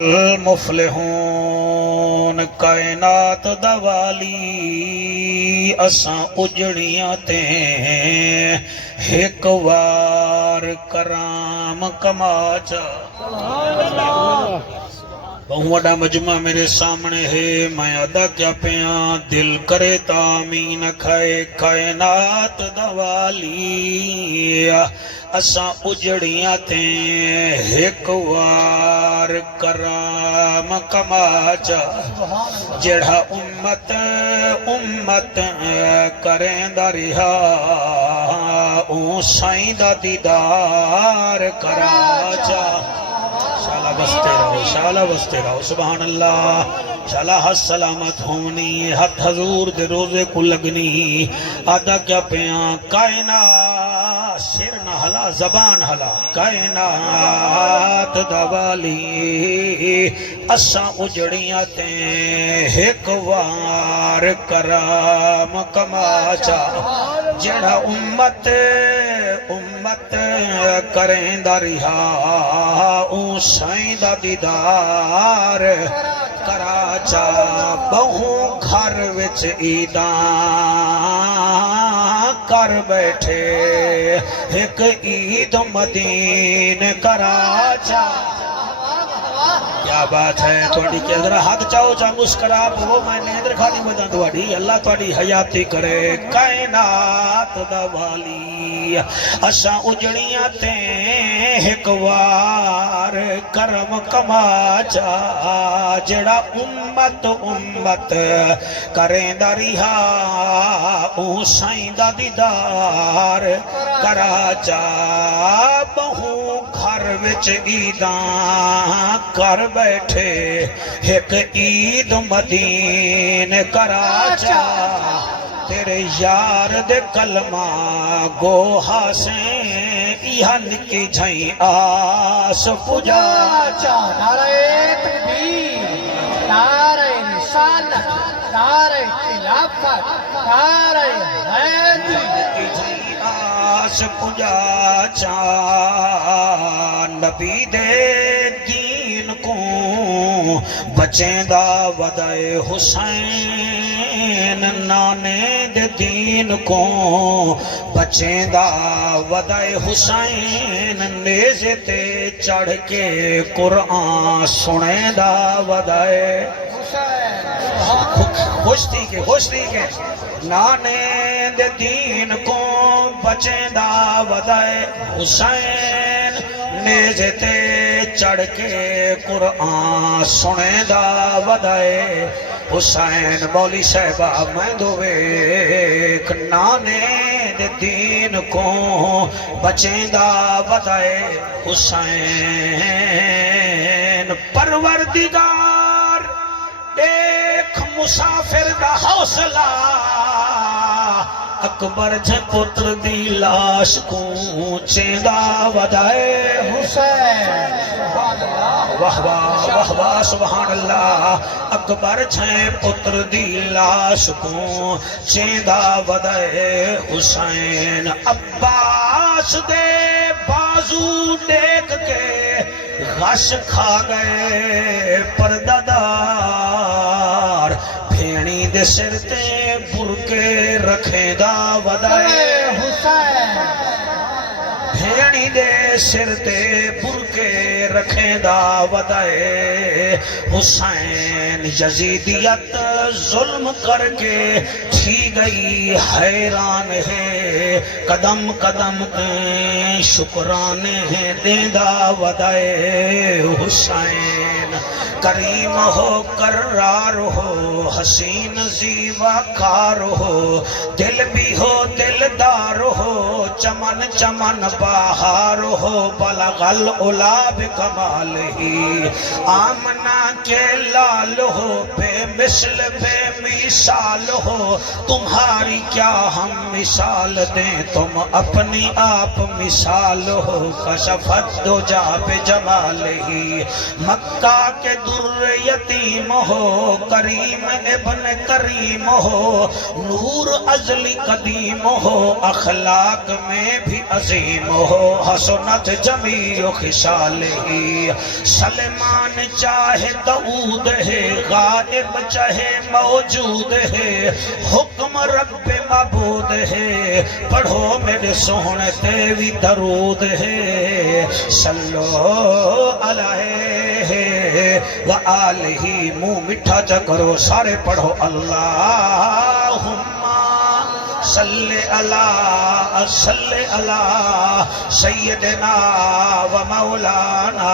المفلحون کائنات دوالی اساں اجڑیاں تے ایک وار کرام کماچا بہت بڑا مجمع میرے سامنے ہے، میں ادا کیا پیاں دل کرے تامین کھائے کائنات دوالی اساں اجڑیاں تے ایک وار کرام کماچا جڑا امت کریں دا رہا اون سائیں دا دیدار کراچا شالا بستے رہو سبحان اللہ شالا حس سلامت ہونی ہتھ حضور دے روزے کو لگنی آدھا کیا پیاں کائنات سر نہ ہلا زبان ہلا کائنات دوالی اساں اجڑیاں تے ایک وار کرام کماچا جڑا امت کریں دا رہا اون سائیں دا دیدار کراچا بہو گھر وچ عیداں کر بیٹھے ایک عید مدین کراچا کیا بات ہے توڑی کے ذرا ہاتھ چاہو چاہ مسکرا وہ میں نیندر کھانی بدن دوڑی اللہ توڑی حیاتی کرے کائنات دوالی اساں اجڑیاں تے ایک وار کرم کماچا جڑا امت کریں دا رہا اون سائیں دا دیدار کراچا بہو گھر وچ عیداں کر بیٹھے ایک عید مدین کراچا تیرے یار دے کلمہ گوہا سے یہاں نکی جھائیں آس پجاچا نعرہ تکبیر نعرہ رسالت نعرہ خلافت نعرہ حیدر نکی جھائیں آس پجاچا نبی دے دین کو بچیں دا ودائے حسین نانے دے دین کو بچیں دا ودائے حسین نیزے تے چڑھ کے قرآن سنیں دا ودائے خوش تھی کے نانے دے دین کو بچیں دا ودائے حسین نیزے تے چڑھ کے قرآن سنے دا ودائے حسین مولی صاحبہ میں دویک نانے دے دین کو بچیں دا ودائے حسین پروردگار ایک مسافر دا حوصلہ اکبر جھے پتر دی لاش کو چیندہ ودائے حسین واہ واہ سبحان اللہ اکبر جھے پتر دی لاش کو چیندہ ودائے حسین عباس دے بازو دیکھ کے غش کھا گئے پردادار بھیڑی دے سر تے برکے رکھے دا ودائے حسین بھیڑی دے سر تے برکے رکھے دا ودائے حسین یزیدیت ظلم کر کے تھی گئی حیران ہے قدم قدم شکرانے ہیں دیندہ ودائے حسین کریم ہو کرار ہو حسین زیوہ کار ہو دل بھی ہو دلدار ہو چمن چمن بہار ہو بلغ العلا بکمال ہی آمنہ کے لال ہو بے مثل بے مثال ہو تمہاری کیا ہم مثال دیں تم اپنی آپ مثال ہو کشفت دو جا بے جمال ہی مکہ کے در یتیم ہو، کریم ابن کریم ہو، نور ازلی قدیم ہو، اخلاق میں بھی عظیم ہو، حسنت جمیع خصالہ، سلیمان چاہے داؤد ہے، غائب چاہے موجود ہے، حکم رب معبود ہے، پڑھو میرے سونے تے بھی درود ہے، صلو علیہ وآلہ، منہ مٹھا جا کرو سارے پڑھو اللہم صلی علی سیدنا و مولانا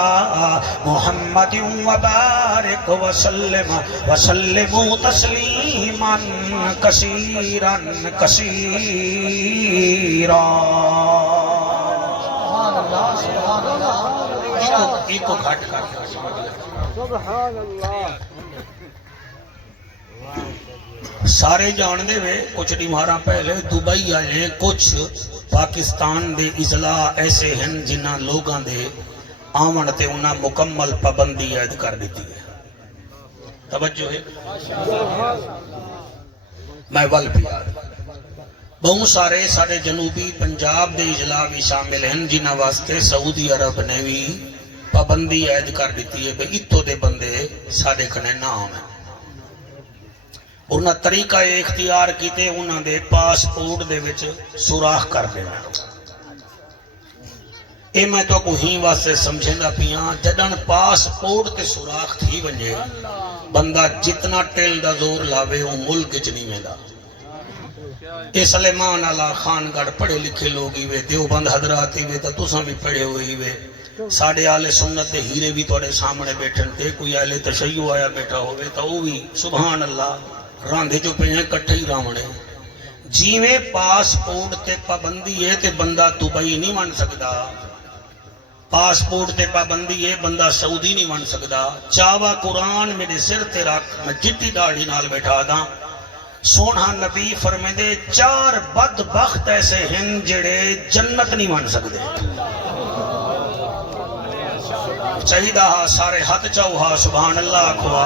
محمد وبارک وسلم تسلیما کثیرا کثیرا۔ سبحان اللہ سبحان اللہ ایک کو گھٹ کر سبحان اللہ۔ سارے جان دے وے کچھ دیمارا پہلے دبئی آئے، کچھ پاکستان دے اضلاع ایسے ہیں جنہاں لوگاں دے آمن تے انہاں مکمل پابندی عائد کر دیتی ہے۔ توجہ ہے، میں ول پیار بہت سارے سارے جنوبی پنجاب دے اضلاع بھی شامل ہیں جنہاں واسطے سعودی عرب نے بھی پابندی عائد کر دیتی ہے کہ اتو دے بندے سارے کھنے نہ آمیں۔ انہاں طریقہ اختیار کیتے انہاں دے پاسپورٹ دے وچ سوراخ کر دینا۔ اے میں تو کو ہی واسطے سمجھیں دا پیاں جدن پاسپورٹ تے سوراخ تھی ونجے بندہ جتنا ٹیل دا زور لاوے وہ ملک چ نہیں ویندا۔ اے سلیمان علی خان گڑھ پڑھے لکھے لوگ ہی وے، دیوبند حضرات ہی وے، تا تساں بھی پڑھے ہوئے ہی وے، ساڑھے آلِ سنت دے ہیرے بھی توڑے سامنے بیٹھن تے، کوئی اہل تشیع آیا بیٹھا ہوئے تا وہ بھی سبحان اللہ راندھے جو پہ ہیں کٹھے ہی رامنے۔ جیویں پاسپورٹ تے پابندی ہے تے بندہ دبئی نہیں ون سکدا، پاسپورٹ تے پابندی ہے بندہ سعودی نہیں ون سکدا۔ چاوا قرآن میرے سر تے رکھ، میں چٹی داڑھی نال بیٹھا دا، سونا نبی فرمیدے چار بدبخت ایسے ہیں جڑے جنت نہیں ون سکدے۔ چاہیدہ سارے ہاتھ چاہوہا سبحان اللہ کھوا۔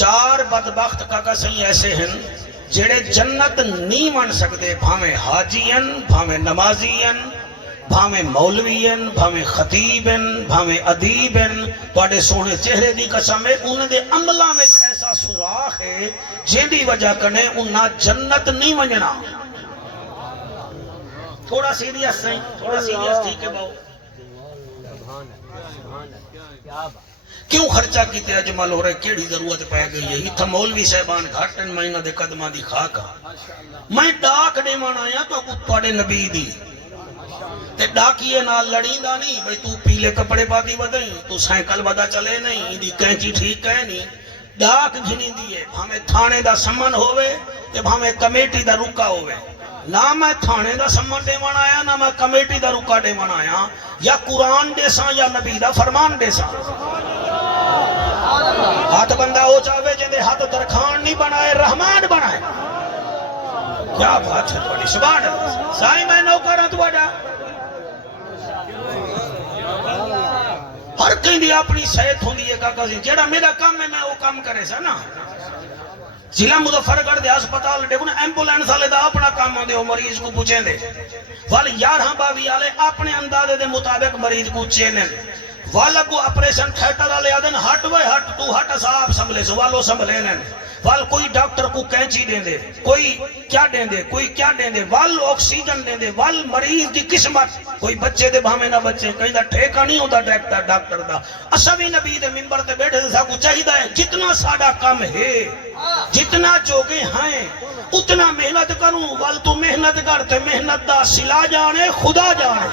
چار بدبخت کا صحیح ایسے ہیں جڑے جنت نہیں ون سکتے، بھاویں حاجین، بھاویں نمازین، بھاویں مولوین، بھاویں خطیبن، بھاویں ادیبن، توڑے سونے چہرے دی قسم ہے انہیں دے عملہ میں ایسا سوراخ ہے جن دی وجہ کرنے انہاں جنت نہیں ونجنا۔ تھوڑا سیریس نہیں، تھوڑا سیریس ٹھیک ہے باؤ۔ کیوں خرچہ کیتے اجمل ہو رہے، کیڑی ضرورت پہ گئی ہے؟ اتھا مولوی صاحبان گھاٹن میں انہاں دے قدمہ دی خاکا، میں ڈاک دے من آیا تو توڑے نبی دی تے ڈاکیے نال لڑیں دا نہیں بھئی تو پیلے کپڑے پاتی بدائیں، تو سائیکل بدا چلے نہیں، دی کینچی ٹھیک ہے نہیں، ڈاک گھنی دیئے، بھامے تھانے دا سمن ہوئے تے بھامے کمیٹی دا رکا ہوئے۔ نہ میں تھانے دا سمن دے من آیا، نہ میں کمیٹی دا رکا دے من آیا، یا قرآن دے ساں یا نبی دا فرمان دے ساں۔ ہاتھ بندہ ہو چاہوے جن دے ہاتھ درخان نہیں بنائے، رحمان بنائے۔ کیا بات ہے توڑی سبحان اللہ۔ سائی میں نوکر ہوں توڑا، ہر کہیں دی اپنی صحت ہوں دیئے کا کسی جیڑا میرا کام ہے میں وہ کام کرے سا نا۔ ضلع مظفرگڑھ دے ہسپتال دے انہیں ایمبولینس والے دا اپنا کام ہوں دے وہ مریض کو پوچھیں دے، والی 11 باوی والے اپنے اندازے دے مطابق مریض کو چینن، والا کو اپریشن تھیٹر والے آدن ہٹ وے ہٹ تو ہٹ صاحب سنبھلے سو والو سنبھلے لین، وال کوئی ڈاکٹر کو کینچی دیں دے، کوئی کیا دیں دے، کوئی کیا دیں دے، وال آکسیجن دیں دے، وال مریض دی قسمت، کوئی بچے دے بھامے نہ بچے، کہیں دا ٹھیکہ نہیں ہوتا ڈاکٹر دا۔ اسوی نبی دے منبر تے بیٹھے سا کو چاہیدہ ہے جتنا ساڑا کم ہے، جتنا چوگے ہیں اتنا محنت کروں، وال تو محنت کرتے محنت دا سلا جانے خدا جانے،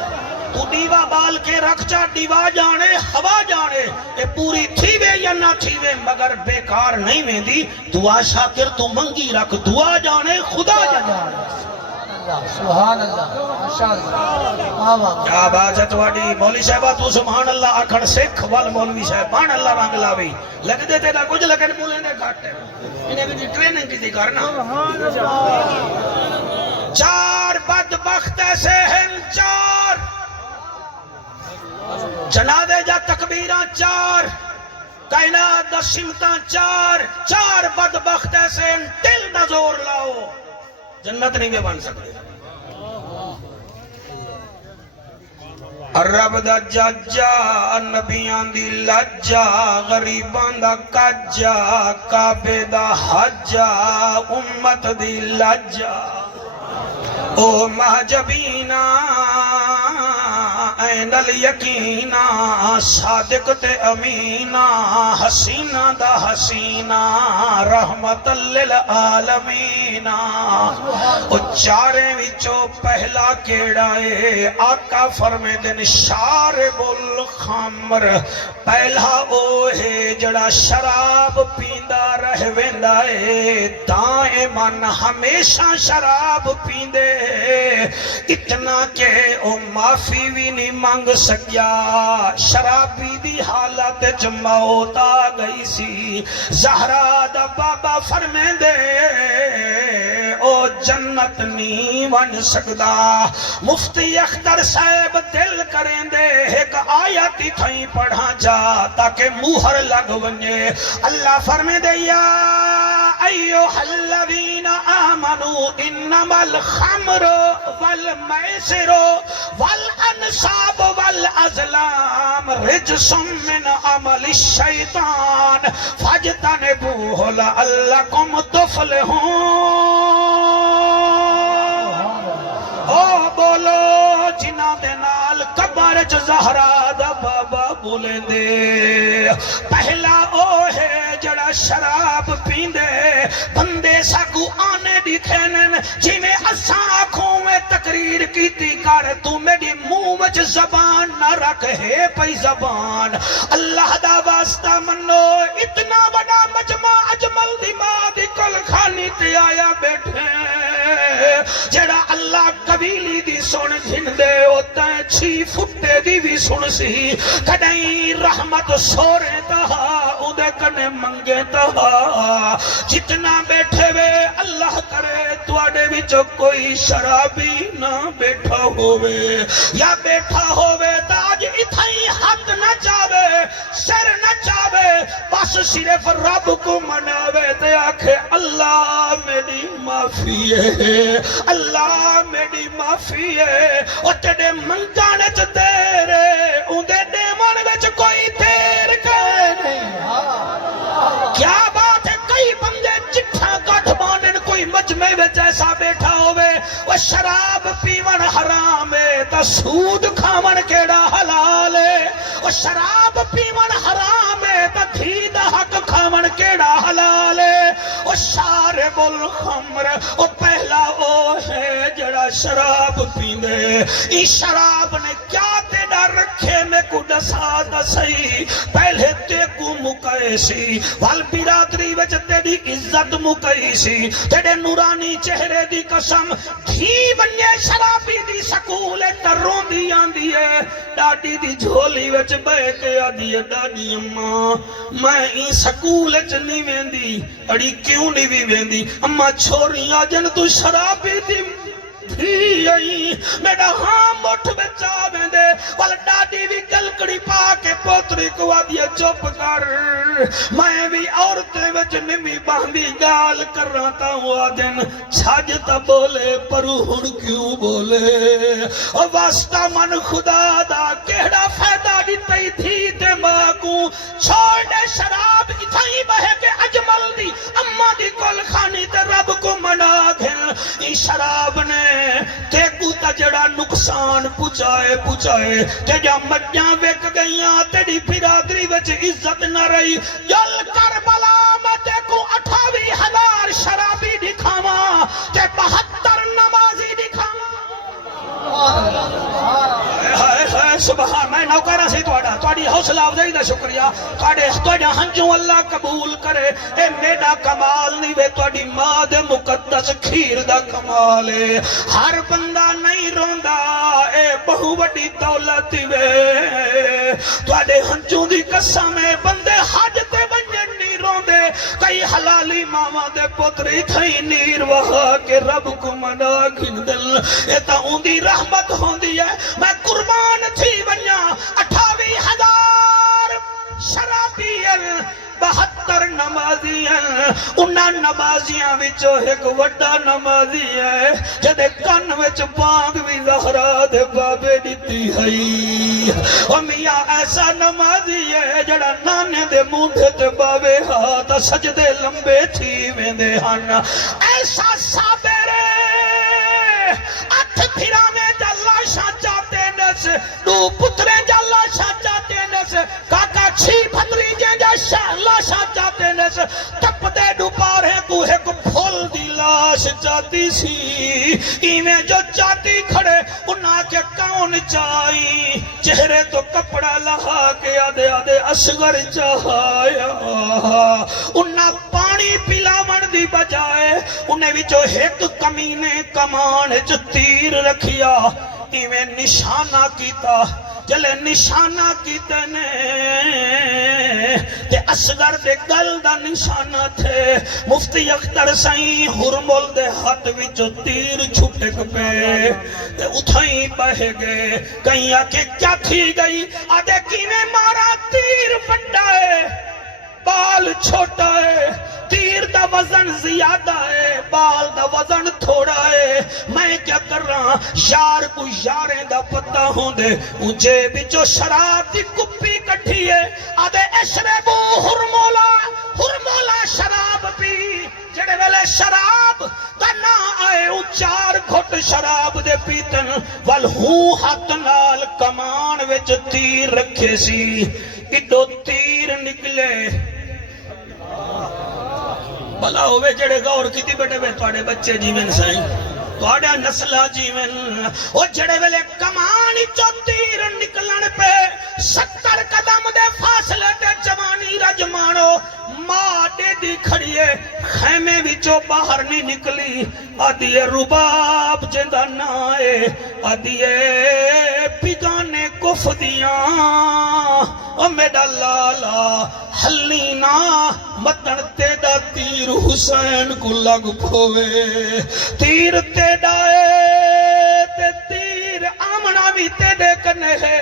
تو دیوا بال کے رکھ چا دیوا جانے ہوا جانے، اے پوری تھی وے یا نہ تھی وے مگر بیکار نہیں میں دی، دعا شاکر تو منگی رکھ، دعا جانے خدا جانے۔ سبحان اللہ ماشاءاللہ۔ کیا بات ہے تواڈی مولوی صاحبہ تو سبحان اللہ آکھڑ سکھ وال مولوی صاحبان اللہ رنگ لاوی لگ دے تے دا کچھ لگن بولیں دے گھٹ ہے، انہیں بھی ٹریننگ کی تھی کرنا۔ چار بدبخت ایسے ہیں، چار جنازے جا تکبیراں چار، کائنات دا سمتاں چار بدبخت ایسے دل دا زور لاؤ جنت نہیں گے بن سکتے رب دا جاجا نبیان دی لجا غریبان دا کجا کعبے دا حجا امت دی لجا او مہجبینا این الیقینا صادق تے امینا حسینہ دا حسینہ رحمت للعالمین او چارے وچوں پہلا کیڑا ہے آقا فرمے دن شارب الخمر پہلا او ہے جڑا شراب پیندا رہ ویندا ہے دائماً ہمیشہ شراب پیندے اتنا کہ او معافی بھی نہیں مانگ سکیا شرابی دی حالت موت آ گئی سی زہرا دا بابا فرمے دے او جنت نہیں ون سکدا مفتی اختر صاحب دل کریں دے ایک آیت تھیں پڑھا جا تاکہ موہر لگ ونجے اللہ فرمے دے یا ایوہ الذین آمنوا انما الخمر والمیسر والانصاب والازلام رجس من عمل الشیطان فاجتنبوہ لعلکم تفلحون او بولو جنہ دے نال قبر چ زہرا دا بابا بولے دے پہلا او ہے جڑا شراب پیندے بندے ساکو آنے دکھینن جی میں اساں آنکھوں میں تقریر کیتی کر تو میری منہ وچ زبان نہ رکھ ہے پئی زبان اللہ دا واسطہ منو اتنا بڑا مجمع اجمل دی ماں دی کل خانی تے آیا بیٹھے جڑا اللہ قبیلی دی سن گھن دے ہوتا ہے 6 فٹے دی بھی سن سی کدیں رحمت سورے تہا اودے کنے منگے تہا جتنا بیٹھے وے اللہ کرے تواڈے وچوں کوئی شرابی نہ بیٹھا ہووے یا بیٹھا ہووے تا اج اتھائی حد نہ جاوے سر نہ جاوے بس صرف رب کو مناوے تے آکھے اللہ میری معافی ہے اللہ میری معافی ہے او تیرے منگانے چ تیرے اندے دیوان وچ کوئی تیر کہے نہیں کیا بات ہے کئی بندے چٹھا کٹ بانن کوئی مجمع وچ ایسا بیٹھا ہوئے وہ شراب پیون حرام ہے تا سود کھاون کیڑا حلال ہے وہ شراب پیون حرام ہے تا دھی دا حق کھاون کیڑا حلال ہے وہ شارب الخمر وہ پہلا او ہے جڑا شراب پیندے اس شراب نے کیا تیڑا رکھے میں کو دسا دسائی پہلے تے کو مکائے سی وال برادری وچ تیری عزت مکئی سی تیرے نورانی چہرے دی قسم دھی بنیے شرابی دی سکول تروں دی آندی ہے ڈاڈی دی جھولی وچ بے کے آدھی ہے ڈاڈی اماں میں این سکول وچ نہیں ویندی اڑی کیوں نہیں بھی ویندی اماں چھوڑیاں جن تو شرابی دی بھی آئی میرا ہاں مٹھ بچا میں وال ڈاڈی بھی گلکڑی پا کے پوتری کو آدھی چپ کر میں بھی عورتیں وچ نمی باندھی گال کر رہا تھا وہ دن چھاجتا بولے پرو ہن کیوں بولے واسطہ من خدا دا کہڑا فائدہ دیتی تھی تے ماں کو چھوڑ دے شراب اتھائی بہے کے اجمل دی اماں دی کل خانی تے رب کو منا گھن ای شراب نے تے کو تا جڑا نقصان پچھائے تے جا مجھاں ویک گئیاں تیری برادری وچ عزت نہ رہی جل کربلا میں تے کو 28,000 شرابی دکھاواں تے 72 نمازی دکھاواں سبحان میں نوکرہ سے توڑی حوصلہ افزائی دا شکریہ توڑی ہنجوں اللہ قبول کرے اے میرا کمال نہیں وے توڑی ماں دے مقدس کھیر دا کمال ہے ہر بندہ نہیں روندا اے بہو بڑی دولت وے توڑی ہنجوں دی قسم ہے بندے حج تے بنجن نہیں روندے کئی حلالی ماما دے پتری تھئی نیر وہا کے رب کو منا گھن دل اے تا اندی رحمت ہوندی ہے میں قربان تھی بنیا 28,000 شراب پیر 72 نمازی ہیں انہاں نمازیاں وچوں ایک وڈا نمازی ہے جدے کن وچ بانگ بھی زہرا دے بابے دتی ہے او میاں ایسا نمازی ہے جڑا نانے دے مونڈے تے باوے ہاتھ سجدے لمبے تھی ویندے ہن ایسا صابر اٹھ پھرا میں جلا شاہ چاہتے نس دو پترے جلا شاہ چاہتے نس کاکا چھی پھتری جا شاہ شاہ چاہتے نس تپ دے ڈپارے کو ایک پھول دی لاش چاہتی سی ایویں جو چاہتی کھڑے انہاں کے کون چاہی چہرے تو کپڑا لہا کے آدھے آدھے اصغر چاہایا انہاں پانی پلاون دی بجائے انہیں وچو ایک کمینے کمان جو تیر رکھیا ایویں نشانہ کیتا جلے نشانہ کیتے نے تے اصغر دے گل دا نشانہ تھے مفتی اختر سائیں ہرمول دے ہاتھ وچو تیر چھٹک پہ تے اتھائیں بہ گئے کہیں آکے کیا تھی گئی آدھے کینے مارا تیر بڑا ہے بال چھوٹا ہے تیر دا وزن زیادہ ہے بال دا وزن تھوڑا ہے میں کیا کر رہا یار کو یاریں دا پتہ ہوں دے مجھے بچو شراب دی کپی کٹھی ہے آدھے اشربو ہرمولا شراب پی جڑے ویلے شراب دا نہ آئے او 4 گھٹ شراب دے پیتن والہوں ہاتھ نال کمان وچ تیر رکھے سی اڈو تیر نکلے بلا ہوئے جڑے غور کیتی بیٹے بے توڑے بچے جیون سائیں توڑا نسلہ جیون وہ جڑے ویلے کمانی چو تیر نکلن پہ 70 قدم دے فاصلے تے جوانی رجمانو ماں دے دی کھڑیے خیمے وچو باہر نہیں نکلی آدھیے رباب جندہ نائے آدھیے پیگانے کف دیاں او میڈا لالا حلینا مدن تیڑا تیر حسین کو لگ پھوے تیر تیڑا ہے تے تیر آمنا بھی تیڑے کنے ہے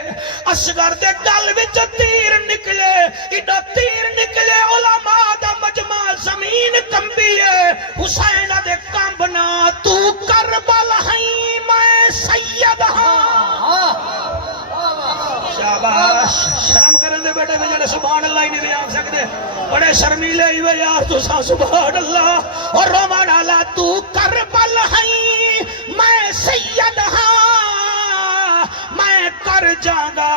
اصغر دے گل وچ تیر نکلے ایڈا تیر نکلے علماء دا مجمع زمین کمبی ہے حسین دے کامبنا تو کربل ہی میں سید ہاں شاباش شرم کرن دے بیٹے میں جڑے سبحان اللہ ہی نہیں بیان سکتے بڑے شرمیلے ہی وے یار تو سا سبحان اللہ اور رومان اللہ تو کربل ہی میں سید ہاں میں کر جاگا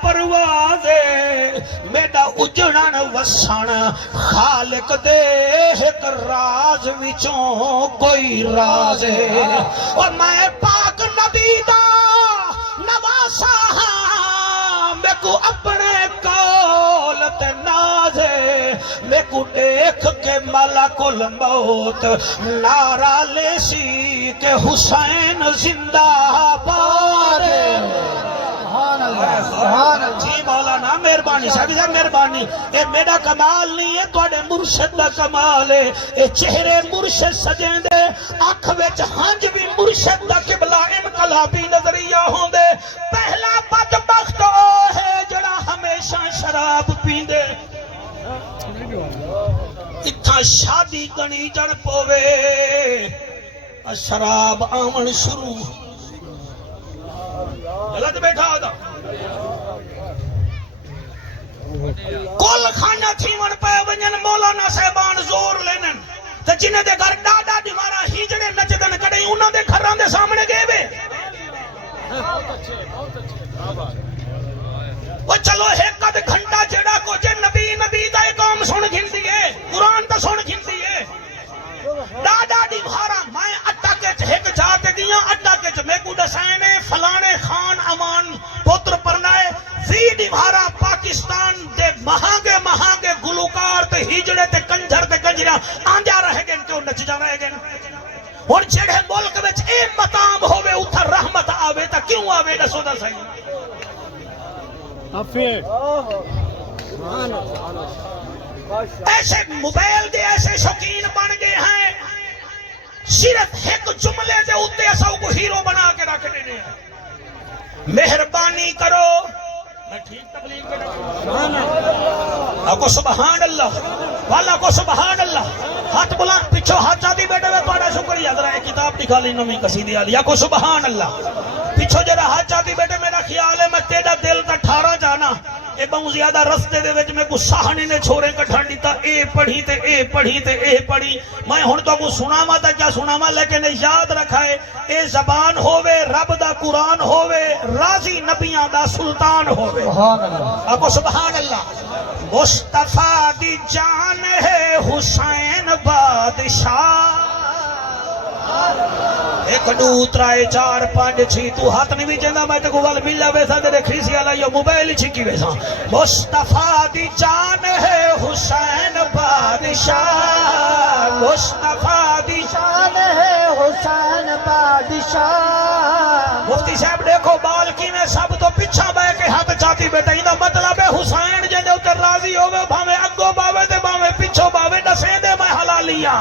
پروازے میڈا اجڑن وسن خالق دے ایک راز وچوں کوئی راز ہے اور میں پاک نبی دا نواسا ہاں میں کو اپنے کولت نازے میں کو دیکھ کے ملک الموت نعرہ لے سی کہ حسین زندہ باد جی مولانا مہربانی صاحب مہربانی اے میرا کمال نہیں ہے توڑے مرشد دا کمال ہے اے چہرے مرشد سجیں دے آنکھ وچ ہنج بھی مرشد دا قبلہ انقلابی نظریہ ہوں دے پہلا بدبخت او ہے جڑا ہمیشہ شراب پیندے اتھا شادی گنی جن پوے شراب آمن شروع غلط بیٹھا ہوتا کل خانہ تھیون پہ ونجن مولانا صاحبان زور لینن تو جنہیں دے گھر ڈاڈا دیمارا ہیجڑے نچدن کڑے انہوں دے گھران دے سامنے گئے بے وہ چلو ایک قد گھنٹا جڑا کو جے نبی دا اقام سن گھن دیئے قرآن تا سن گھن دیئے ڈاڈا دیمارا میں اٹھا کے ایک جاتے گیا اٹھا کے میں کو دسائنے فلانے خان امان پوتر پرنائے وی دیمارا پاکستان دے مہانگے گلوکار تے ہیجڑے تے کنجھر تے کنجرہ آنجا رہے گئن تو نچ جا رہے گئن اور جڑے ملک وچ اے مقام ہوئے اتھا رحمت آوے تا کیوں آوے دسو دا صحیح ایسے موبائل دے ایسے شوقین بن گئے ہیں صرف ایک جملے دے اتے ایسا کو ہیرو بنا کے رکھ دینے مہربانی کرو میں ٹھیک تبلیغ کروں کو سبحان اللہ والا کو سبحان اللہ ہاتھ بلند پیچھو ہاتھ جاتی بیٹے میں پڑھا شکریہ ذرا ایک کتاب دکھا لی نویں قصیدے والی یا کو سبحان اللہ پیچھو جڑا ہاتھ جاتی بیٹے میرا خیال ہے میں تیرا دل تا ٹھارا جانا اے بہت زیادہ رستے دے وچ میں کو ساہنے نے چھوڑے کٹھن دیتا اے پڑھی تے اے پڑھی تے اے پڑھی میں ہن تو کو سناواں تے کیا سناواں لیکن یاد رکھائے اے زبان ہووے رب دا قرآن ہووے راضی نبیاں دا سلطان ہووے سبحان اللہ آپ کو سبحان اللہ مصطفیٰ دی جان ہے حسین بادشاہ ایک دو ترائے چار پانچ چھ تو ہاتھ نہیں بھی جانا میں تے کو وال ملا ویسا تے کھیسی والا یا موبائل چھکی ویسا مصطفیٰ دی جان ہے حسین بادشاہ مصطفیٰ دی شان ہے حسین بادشاہ مفتی صاحب دیکھو بال کی میں سب تو پیچھا بہ کے ہاتھ چاہتی بیٹا یہ مطلب ہے حسین جے دے راضی ہوگے بھاوے اگو باوے تے بھاوے پیچھو باوے دسیں دے میں حلالیاں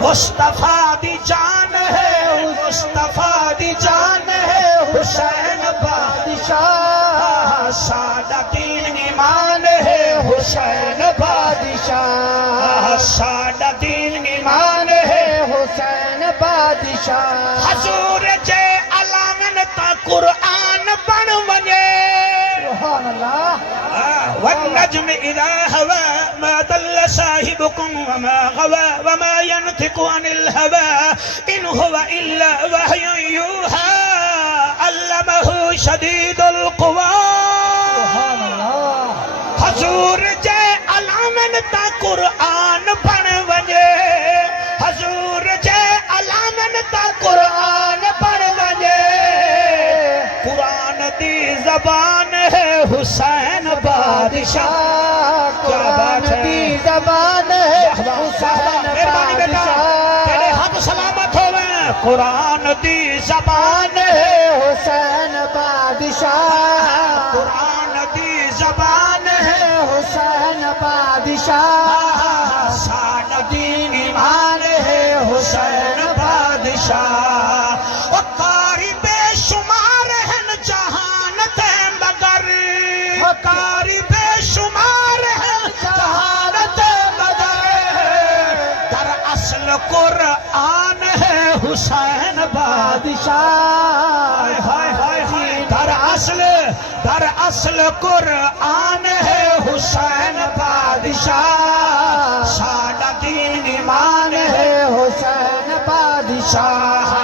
مصطفیٰ دی جان ہے مصطفیٰ دی جان ہے حسین بادشاہ سادہ دین ایمان ہے حسین بادشاہ سادہ دین ایمان ہے حسین بادشاہ حضور جے علامن تا قرآن بن ونجے سبحان اللہ والنجم إذا هوى ما ضل صاحبكم وما غوى وما ينطق عن الهوى إن هو إلا وحي يوحى علمه شديد القوى سبحان اللہ حضور جے علامن تا قرآن بن ونجے حضور جے علامن تا قرآن بن ونجے قرآن دی زبان ہے حسین بادشاہ کیا بات ہے دی زبان ہے حسین مہربانی بیٹا تیرے بادشاہ ہاتھ سلامت ہوئے قرآن دی زبان ہے حسین بادشاہ قرآن دی زبان ہے حسین بادشاہ سادہ دین ایمان ہے حسین بادشاہ اور کاری بے شمار ہیں جہان تے مگر کاری بے شمار ہیں جہان تے مگر در اصل قرآن ہے حسین بادشاہ ہائے ہائے ہائے در اصل قرآن ہے حسین بادشاہ سادہ دین ایمان ہے حسین بادشاہ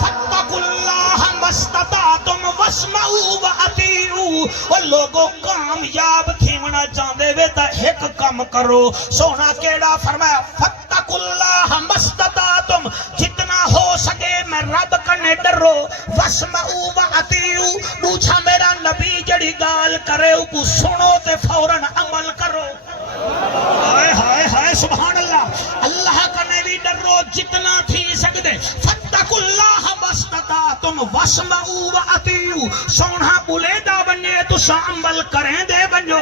فاتقوا اللہ مستطعتم واسمعوا واطیعوا اور لوگوں کامیاب تھیونا چاہندے وے تا ایک کم کرو سونا کیڑا فرمایا فاتقوا اللہ مستطعتم جتنا ہو سکے میں رب کنے ڈرو واسمعوا واطیعوا دوجا میرا نبی جڑی گال کرے کو سنو تے فوراً عمل کرو ہائے ہائے ہائے سبحان اللہ اللہ کا نبی ڈرو جتنا تھی سکتے فاتقوا اللہ مستطعتم واسمعوا واطیعوا سونا بولے دا بنے تو عمل کریں دے بنجو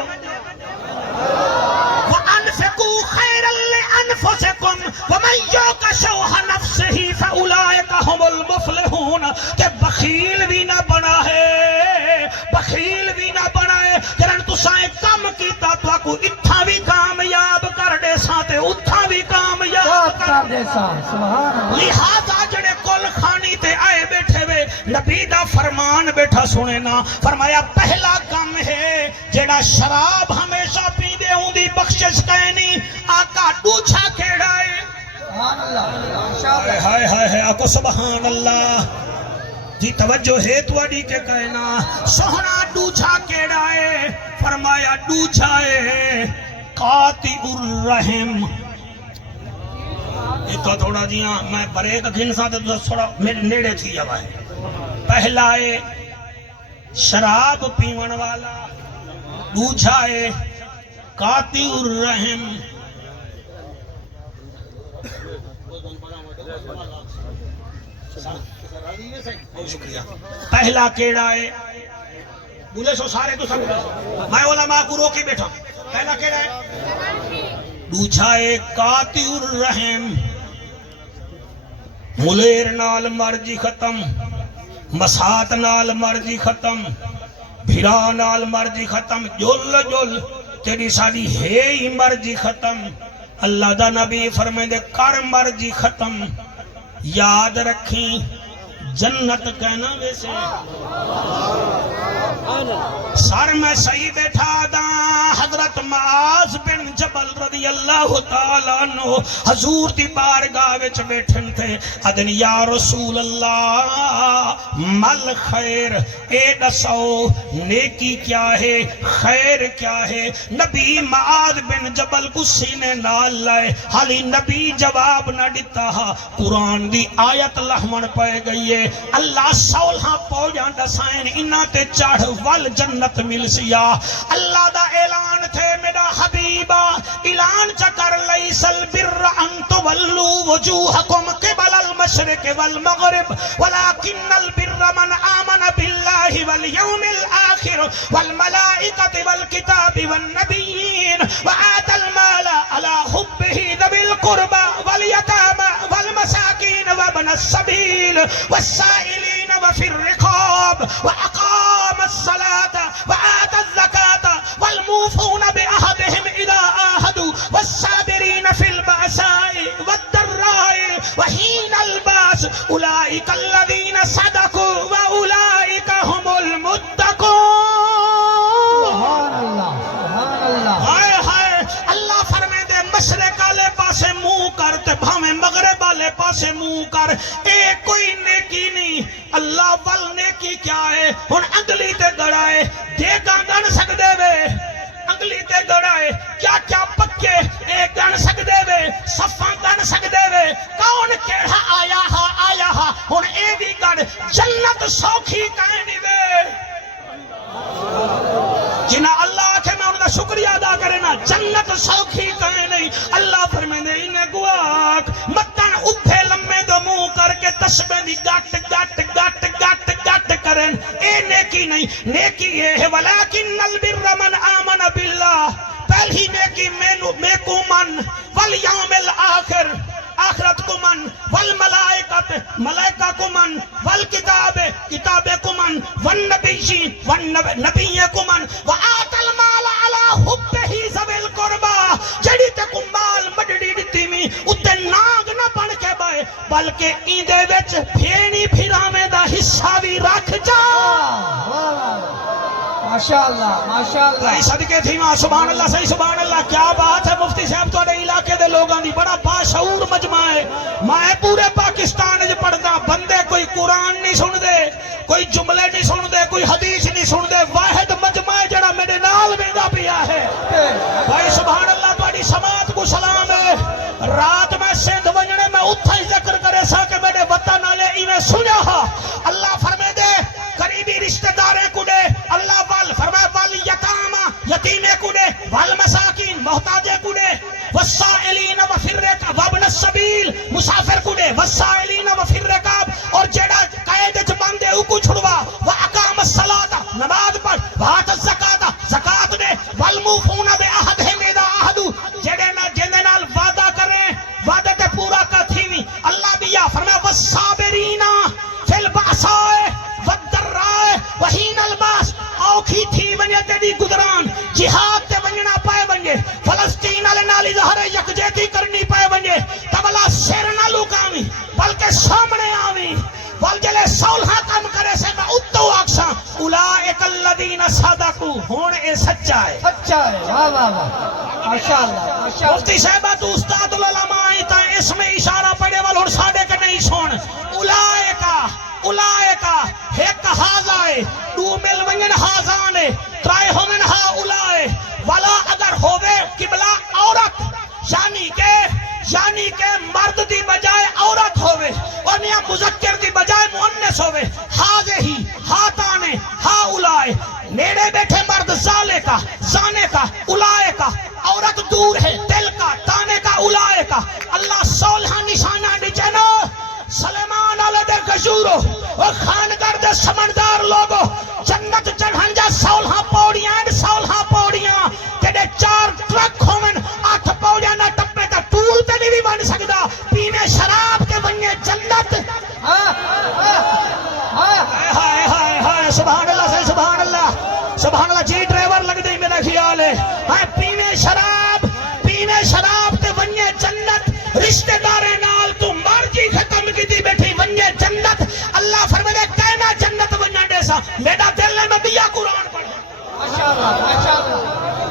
وانفقوا خیرا لانفسکم ومن یوق شح نفسہ فاولئک هم المفلحون کہ بخیل بھی نہ بنا ہے بخیل بھی نہ بنا ہے جرن تسائیں کم کیتا تو کو اتھا بھی کامیاب کر دے ساتے اتھا بھی کامیاب کر دے سبحان اللہ لہذا جڑے کل خانی تے آئے بیٹھے وے نبی دا فرمان بیٹھا سنے نا فرمایا پہلا کم ہے جڑا شراب ہمیشہ پی دے ہوں دی بخشش کہنی آقا دوچھا کیڑا ہے سبحان اللہ ہائے ہائے ہائے آقا سبحان اللہ جی توجہ ہے تو اڈی کے کہنا سوہنا دوچھا کیڑا ہے فرمایا دوچھا ہے قاطع الرحم تو تھوڑا جیاں میں بریک گھنسا تے تھوڑا میرے نیڑے تھی جاوا ہے پہلا ہے شراب پیون والا دوجھا ہے قاطع الرحم شکریہ پہلا کیڑا ہے بولے سو سارے تو سب میں علماء کو روکی بیٹھا پہلا کیڑا ہے دوجھا ہے قاطع الرحم ملیر نال مرضی ختم مسات نال مرضی ختم بھرا نال مرضی ختم جل جل تیری ساری ہے ہی مرضی ختم اللہ دا نبی فرمائے دے کر مرضی ختم یاد رکھیں جنت کہنا ویسے سر میں صحیح بیٹھا دا حضرت معاذ بن جبل رضی اللہ تعالیٰ عنہ حضور دی بارگاہ وچ بیٹھن تھے ادن یا رسول اللہ مل خیر اے دسو نیکی کیا ہے خیر کیا ہے نبی معاذ بن جبل کو سینے نال لائے حالی نبی جواب نہ دیتا قرآن دی آیت لہمن پہ گئی ہے اللہ سولہاں پوجاں دسائن انہاں تے چڑھ ول جنت مل سیا اللہ دا اعلان تھے میرا حبیبہ اعلان چکر لیس البر ان تولو وجوہکم قبل المشرق والمغرب ولكن البر من آمن باللہ والیوم الآخر والملائکۃ والکتاب والنبیین وآت المال على حبه ذوی القربى والیتامى والمساکین وابن السبیل والسائلین وفی الرقاب وأقام الصلاة وآت الزكاة والموفون بعهدهم إذا عاهدوا والصابرين في البأساء والضراء وحين البأس أولئك الذين صدقوا وأولئك هم المتقون سبحان اللہ سبحان اللہ ہائے ہائے اللہ فرمائے دے مشرق والے پاسے منہ کر تے بھاویں مغرب والے پاسے منہ کر اے کوئی نیکی نہیں اللہ ول نیکی کیا ہے ہن انگلی تے گڑائے دے گن سکدے وے انگلی تے گڑائے کیا کیا پکے اے گن سکدے وے صفاں گن سکدے وے کون کیڑا آیا ہا ہن اے بھی گن جنت سوکھی کہیں نہیں وے جنہ اللہ کے میں انہوں کا شکریہ ادا کرے نا جنت سوکھی کہیں نہیں اللہ فرمینے انہیں گواک متن اتھے لمے دو منہ کر کے تسبے دی گٹ گٹ گٹ گٹ گٹ کریں اے نیکی نہیں نیکی یہ ہے ولیکن البر من آمن باللہ پہلی نیکی میں کو من والیوم الآخر آخرت کو من والملائکت ملائکہ کو من والکتاب کتاب کو من والنبیین والنبی کو من وآت المال علی حبہ ذوی القربى جڑی تے کو مال مڈڑی دتی می اتے ناگ نہ بن کے بائے بلکہ ایندے وچ پھینی پھراویں دا حصہ بھی رکھ جا ماشاءاللہ صدقے تھی ماں سبحان اللہ صحیح سبحان اللہ کیا بات ہے مفتی صاحب تو علاقے دے لوگاں دی بڑا باشعور مجمع ہے میں پورے پاکستان وچ پڑھدا بندے کوئی قرآن نہیں سن دے کوئی جملے نہیں سن دے کوئی حدیث نہیں سن دے واحد مجمع ہے جڑا میرے نال ویندا پیا ہے بھائی سبحان اللہ تہاڈی سماعت کو سلام ہے رات میں سندھ ونجنے میں اتھا ہی ذکر کرے سا کہ میرے وطن والے ایویں سنیا اللہ فرمے دے قریبی رشتہ دارے کو دے اللہ وال فرمائے وال یتامہ یتیمے کو دے وال مساکین محتاجے کو دے والسائلین وفی الرقاب وابن السبیل مسافر کو دے والسائلین وفی الرقاب اور جیڑا قید وچ بندے او کو چھڑوا واقام الصلاۃ نماز پڑھ وآت الزکاۃ زکات دے والموفون بعہدہم اذا عاہدوا جیڑے نہ جندے نال وعدہ کرے وعدے تے پورا کر تھیویں اللہ بھی یا فرمایا والصابرین فی البأساء والضراء وحین الباس اوکھی تھی ونجے تیری گزران جہاد تے ونجنا پائے ونجے فلسطین والے نال اظہار یکجہتی کرنی پائے ونجے تبلا سر نہ لکاویں بلکہ سامنے آویں ول جلے سولہاں کام کرے سے میں اتو آکساں اولئک الذین صدقوا ہن اے سچا ہے واہ واہ واہ ماشاءاللہ مفتی صاحبہ تو استاد العلماء تا اس میں اشارہ پڑے وال اور ساڈے کے نہیں سن اولئک ایک ہازائے دو مل ونجن ہازانے ترائے ہومن ہا اولائے والا اگر ہووے قبلہ عورت یعنی کہ مرد دی بجائے عورت ہووے اور نیا مذکر دی بجائے مؤنث ہووے ہازے ہی ہاتانے ہا اولائے نیڑے بیٹھے مرد زالے کا زانے کا اولائے کا عورت دور ہے دل کا تانے کا اولائے کا اللہ سولہاں نشانہ نچنو سلیمان علیہ دے گجورو اور خانگار دے سمندار لوگو جنت جنہنجا سولہاں پوڑیاں تیرے 4 ٹرک ہومن 8 پوڑیاں نہ ٹپے تا ٹول تے نہیں بن سکدا پینے شراب کے بنیے جنت ہائے سبحان اللہ جی ڈرائیور لگ دے میرا خیال ہے شراب تے ونجے جنت رشتہ دارے نال تو مرضی ختم کیتی بیٹھی ونجے جنت اللہ فرمائے کہنا جنت ونجن دے سا میرا دل ہے میں بیا قرآن پڑھا ماشاءاللہ ماشاءاللہ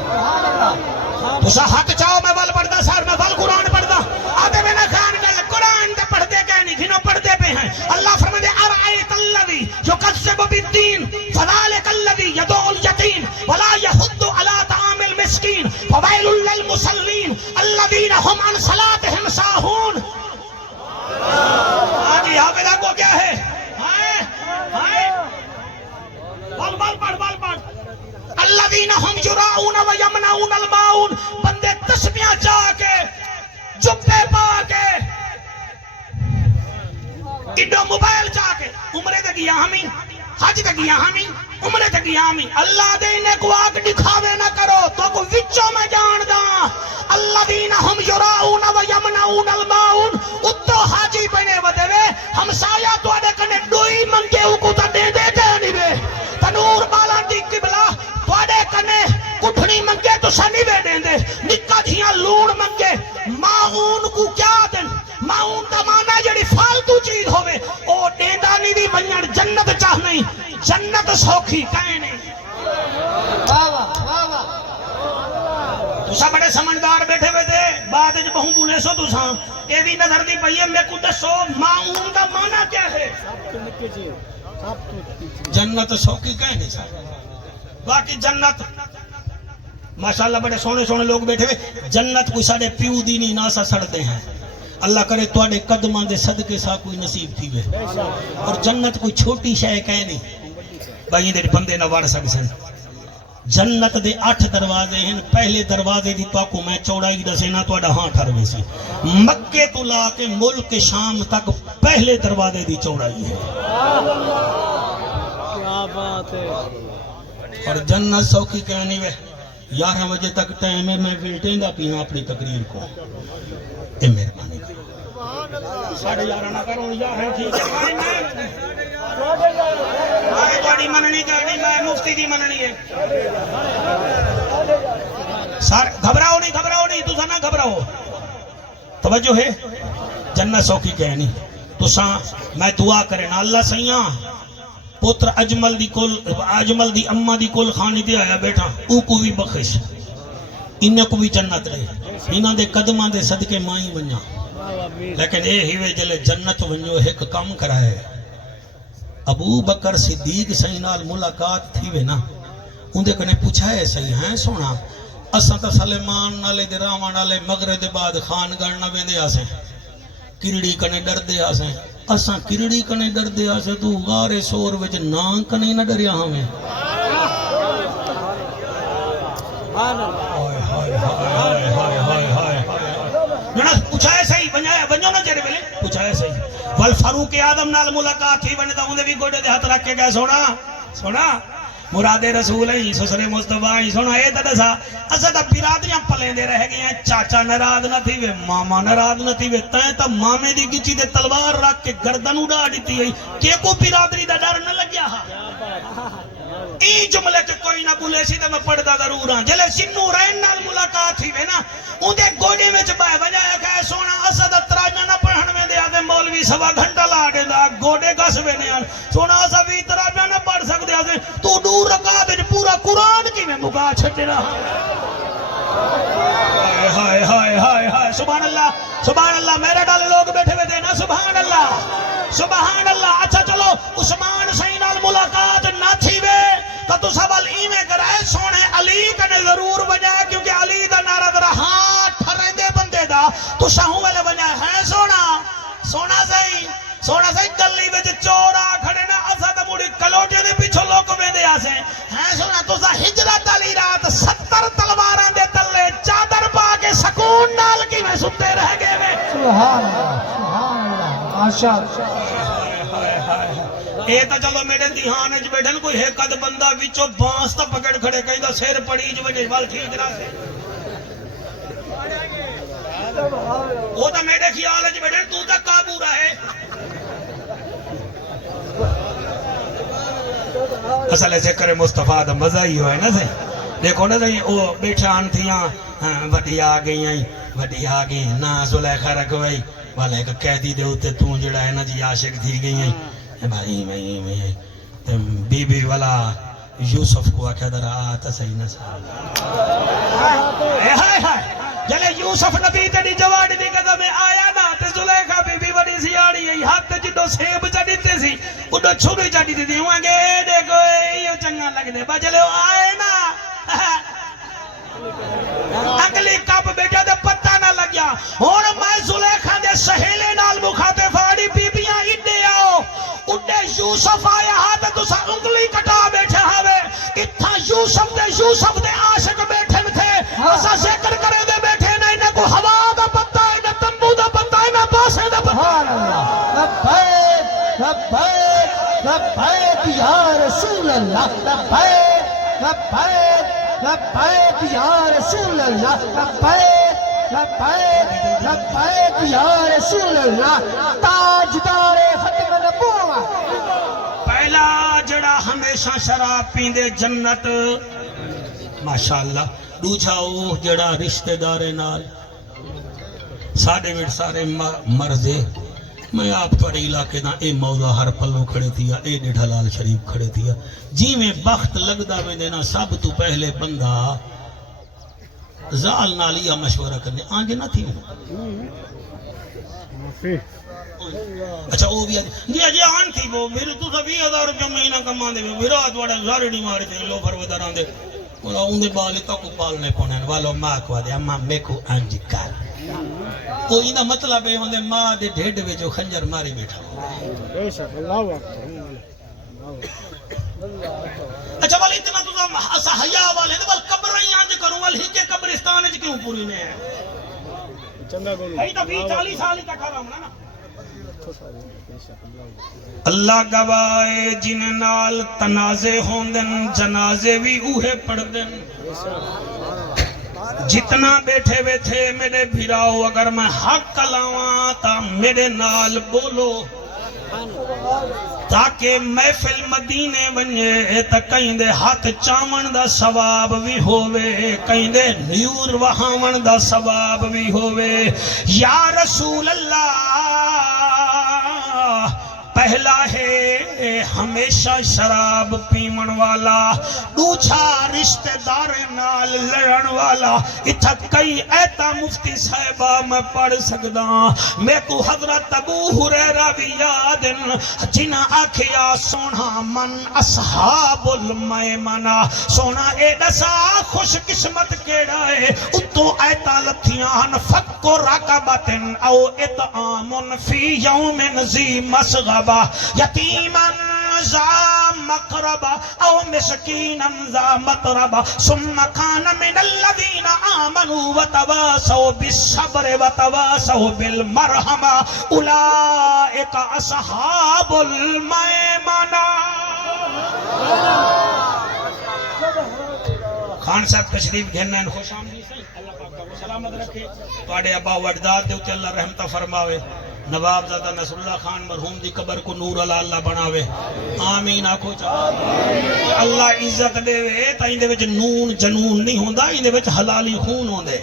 سبحان اللہ تسا حق چاہو میں ول پڑھدا سر میں ول قرآن پڑھدا آدھے میں نہ خان گل قرآن تے پڑھتے کہ نہیں گھنو پڑھتے پہ ہیں اللہ فرمائے ارائیت الذی یکذب بالدین فذلک الذی یدعو الیتیم ولا یحض علی طعام المسکین فویل للمصلین الذین هم عن صلاتهم ساہون آگے حافظہ کو کیا ہے بال بال پڑھ بال پڑھ الذین هم یراؤون ویمنعون الماعون بندے تسبیحاں چاہ کے جبے پا کے ایڈو موبائل چاہ کے عمرے تے گیا ہمیں حج تے گیا ہمیں عمرے تے گیا ہمیں اللہ دے انہیں کو آگ دکھاوے نہ کرو تو کو وچوں میں جان دا الذین هم یراؤون ویمنعون الماعون اتو حاجی بنے ودے وے ہمسایا تو آدھے کنے ڈوئی منگے کو تا دے دے دے نہیں وے تنور بالان دی قبلہ تو آدھے کنے کٹھنی منگے تو سنی وے دیں دے نکا دھیاں لون منگے معاون کو کیا دن معاون دا مانا جڑی فالتو چیز ہوئے او دیندہ نہیں دی ونجن جنت چاہ نہیں جنت سوکھی کہیں نہیں تسا بڑے سمجھدار بیٹھے ہوئے تھے بعد جو بہوں بولے سو تسا اے بھی نظر دی پئیے میں کو دسو معاون دا مانا کیا ہے جنت سوکھی کہیں نہیں سا باقی جنت ماشاءاللہ بڑے سونے سونے لوگ بیٹھے ہوئے جنت کوئی ساڑے پیو دی نہیں ناسا سڑتے ہیں اللہ کرے تو آڑے قدمان دے صدقے سا کوئی نصیب تھی وے اور جنت کوئی چھوٹی شے کہے نہیں بھائی دے بندے نہ وڑ سکسن جنت دے 8 دروازے ہیں پہلے دروازے دی تو میں چوڑائی دسے نہ تو ہاں ٹھروے سی مکے تو لا کے ملک شام تک پہلے دروازے دی چوڑائی ہے کیا بات ہے اور جنت سوکھی کہنی وے 11 بجے تک ٹائم ہے میں ویٹیں گا پی ہوں اپنی تقریر کو اے مہربانی کرو 11:30 نہ کرو 11 ٹھیک ہے آئے بڑی مننی کرنی میں مفتی دی مننی ہے سار گھبراؤ نہیں تو نہ گھبراؤ توجہ ہے جنت سوکھی کہنی تو ساں میں دعا کرے نا اللہ سیاں پتر اجمل دی اماں دی کول خانی دے آیا بیٹھا او کو بھی بخش انہیں کو بھی جنت رہے انہاں دے قدماں دے صدقے مائی ونجا لیکن اے ہیوے جلے جنت ونجو ایک کام کرائے ابو بکر صدیق صحیح نال ملاقات تھی وے نا اندے کنے پوچھا ہے صحیح ہیں سونا اساں تا سلیمان نالے دے رامان نالے مغرب دے بعد خان گڑنا ویندے آسیں کرڑی کنے ڈر دے آسیں اساں کرڑی کنے ڈر دے آسیں تو غارے سور وچ نان کنے نہ ڈریا ہمیں پوچھا ہے صحیح بنجو نہ چہرے ملے پوچھا ہے صحیح والفاروق آدم نال ملاقات تھی بنے تا انہیں بھی گوڑے دے ہاتھ رکھ کے گئے سونا مراد رسول ہیں سسر مصطفیٰ ہیں سونا اے دسا اسا تا برادریاں پلیں دے رہ گئے ہیں چاچا ناراض نہ تھی وے ماما ناراض نہ تھی وے تائیں تا مامے دی گچی دے تلوار رکھ کے گردن اڑا دیتی ہوئی کہ کو برادری دا ڈر نہ لگیا ہا این جملے کے کوئی نہ بولے سی تو میں پڑھتا ضرور ہاں جلے سنو رین نال ملاقات تھی وے نا اندے گوڑے میں چپائے وجایا کہ سونا اسد تراجہ نہ پڑھن میں دیا دے مولوی سوا گھنٹہ لا دے دا گوڑے کس وے نیان سونا اسا بھی تراجہ نہ پڑھ سک دیا دے تو دور رکھا دے پورا قرآن کی میں مگا چھتے رہا ہائے سبحان اللہ میرے ڈال لوگ بیٹھے ہوئے تھے نا سبحان اللہ اچھا چلو عثمان صحیح نال ملاقات نہ تھی وے تو سوال ایمیں کرائے سونے علی کنے ضرور بجائے کیونکہ علی دا نعرہ در ہاں ٹھرے دے بندے دا تو شاہوں والے بجائے ہیں سونا صحیح گلی بچ چورا کھڑے نا اسد موڑی کلوٹے دے پیچھو لوگ میں دے آسے ہیں سونا تو سا ہجرت علی رات 70 تلواران دے تلے چادر پا کے سکون ڈال کی میں ستے رہ گئے میں سبحان اللہ ماشاءاللہ اے تا چلو میرے دیہانے جو بیٹھن کوئی ہے قد بندہ ویچو بانس تا پکڑ کھڑے کہیں دا سیر پڑی جو بجے وال ٹھیک جرا سے وہ تا میرے خیال ہے جو بیٹھن تو تا قابو رہے اصل ذکر مصطفیٰ دا مزہ ہی ہوئے نا سے دیکھو نا وہ بیٹھان تھیاں وڈی آ گئی آئی وڈی آ گئی نا زلیخا رکھوائی والا ایک قیدی دے ہوتے تو جڑا ہے نا جی عاشق تھی گئی آئی بھائی میں بی بی والا یوسف کو آکھا در آتا صحیح نسال جلے یوسف نبی تیری جوانی دی قدم میں آیا نا تے زلیخا بی بی وڈی سی آڑی ہے ہاتھ جدو سیب چڑی تے سی اڈو چھوڑی چڑی تے ہوں گے دیکھو یہ چنگا لگ دے بجلے آئے نا اگلی کپ بیٹا دے پتہ نہ لگیا اور میں زلیخا دے سہیلے نال مخاتے فاڑی بیبیاں اڈے آؤ اڈے یوسف آیا ہاتھ تو سا انگلی کٹا بیٹھے ہاوے اتھا یوسف دے عاشق بیٹھے تھے اسا ذکر کرے دے بیٹھے نہ انہیں کو ہوا دا پتہ ہے نہ تنبو دا پتہ ہے نہ باسے دا پتہ لبیک لبیک لبیک یا رسول اللہ لبیک لبیک لبیک یا رسول اللہ لبیک لبیک لبیک یا رسول اللہ تاجدار ختم نبوت پہلا جڑا ہمیشہ شراب پیندے جنت ماشاءاللہ دوجھا وہ جڑا رشتہ دارے نال ساڑھے ویٹ سارے مرضے میں آپ پر علاقے نا اے موضوع ہر پلو کھڑے تھیا اے ڈیڑھ حلال شریف کھڑے تھیا جی میں بخت لگدا میں دینا سب تو پہلے بندہ زال نالیا مشورہ کرنے آنج نہ تھی اچھا وہ بھی جی اجے آن تھی وہ میرے تو سب 20,000 روپے مہینہ کمان دے میرا آتواڑا زارڑی مارے تھے لو پر ودران دے انہیں بالکہ کو پالنے پونن والو ماں کو دے اما میں کو آنج کر کوئی نہ مطلب ہے انہیں ماں دے ڈھیڈ میں جو خنجر مارے بیٹھا اچھا والی اتنا تو اسا حیاء والے دے بل قبر ہی آنج کروں والی ہی کے قبرستان ہے کیوں پوری نے ہے تو 20-40 سال ہی تک آرام نا اللہ گوائے جن نال تنازع ہوندن جنازے بھی اوہے پڑھ دن جتنا بیٹھے ہوئے تھے میرے بھیراؤ اگر میں حق کلاواں تا میرے نال بولو تاکہ محفل مدینے بنیے تا کہیں دے ہاتھ چاون دا ثواب بھی ہووے کہیں دے نیور وہاون دا ثواب بھی ہووے یا رسول اللہ پہلا ہے ہمیشہ شراب پیمن والا دوچھا رشتہ دار نال لڑن والا اتھا کئی ایتا مفتی صاحبہ میں پڑھ سکدا میں کو حضرت ابو ہریرہ بھی یادن جنہ آکھیا سونا من اصحاب المیمنہ سونا اے دسا خوش قسمت کیڑا ہے اتو ایتا لتھیان فک رقبتن او اطعام فی یوم ذی مسغبہ یتیما ذا مقربہ او مسکینا ذا مطربہ ثم کان من الذین آمنوا وتواصوا بالصبر وتواصوا بالمرحمہ اولئک اصحاب المیمنہ خان صاحب تشریف گھننا ان خوش آمدید سے اللہ پاک کو سلامت رکھے توڑے ابا و اجداد دے اتے اللہ رحمتہ فرماوے نواب زادہ نصر اللہ خان مرحوم دی قبر کو نور اللہ بناوے آمین آکھو چاہا اللہ عزت دے وے تا اندے وچ نون جنون نہیں ہوندا اندے وچ حلالی خون ہوندے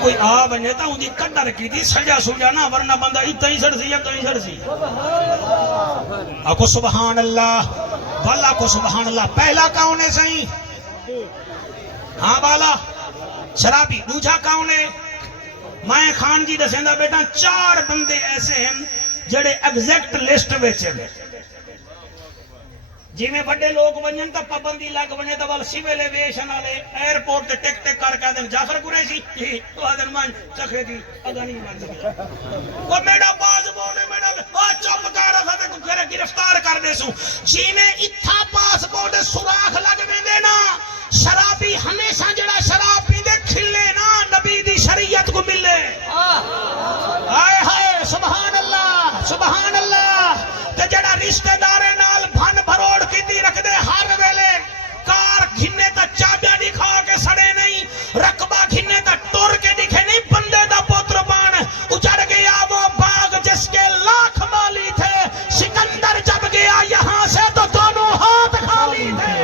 کوئی آ بنے تا ان دی قدر کی تھی سجا سجا نہ ورنہ بندہ اتنا ہی سڑ سی یا کہیں سڑ سی آکھو سبحان اللہ والا کو سبحان اللہ پہلا کون ہے صحیح ہاں بالا شرابی دوجھا کون ہے میں خان جی دسیندہ بیٹا 4 بندے ایسے ہیں جڑے ایگزیکٹ لسٹ ویچے ہیں جی میں بڑے لوگ بنجن تا پابندی لگ بنے تا وال سیویل ایویشن والے ایئرپورٹ تے ٹک ٹک کر کے دن جعفر قریشی جی تو آدن مان چکھے دی اگا نہیں مان سکتا وہ میرا باز بولے میرا چپ کر رہا تھا کو گرفتار کر دے سوں جی میں اتھا پاسپورٹ سوراخ لگ میں دینا شرابی ہمیشہ جڑا شراب پیندے کھلے نا نبی دی شریعت کو ملے آئے ہائے سبحان اللہ تے جڑا رشتہ دارے نال بھن بھروڑ کیتی رکھ دے ہر ویلے کار گھنے تا چابیاں دکھا کے سڑے نہیں رقبہ گھنے تا ٹور کے دکھے نہیں بندے دا پوتر بان اجڑ گیا وہ باغ جس کے لاکھ مالی تھے سکندر جب گیا یہاں سے تو دونوں ہاتھ خالی تھے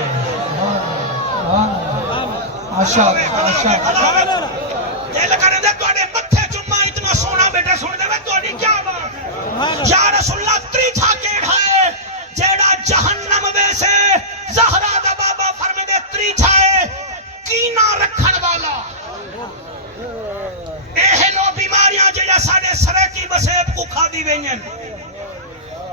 ماشاءاللہ ماشاءاللہ دل کرے دے تواڈے متھے چوما اتنا سونا بیٹا سن دے تواڈی کیا بات یا رسول اللہ تریچا کیڑا ہے جیڑا جہنم ویسے زہرا دا بابا فرمے دے تریچا ہے کینا رکھن والا اے لو بیماریاں جیڑا ساڈے سرکی وسیب کو کھا دی وینن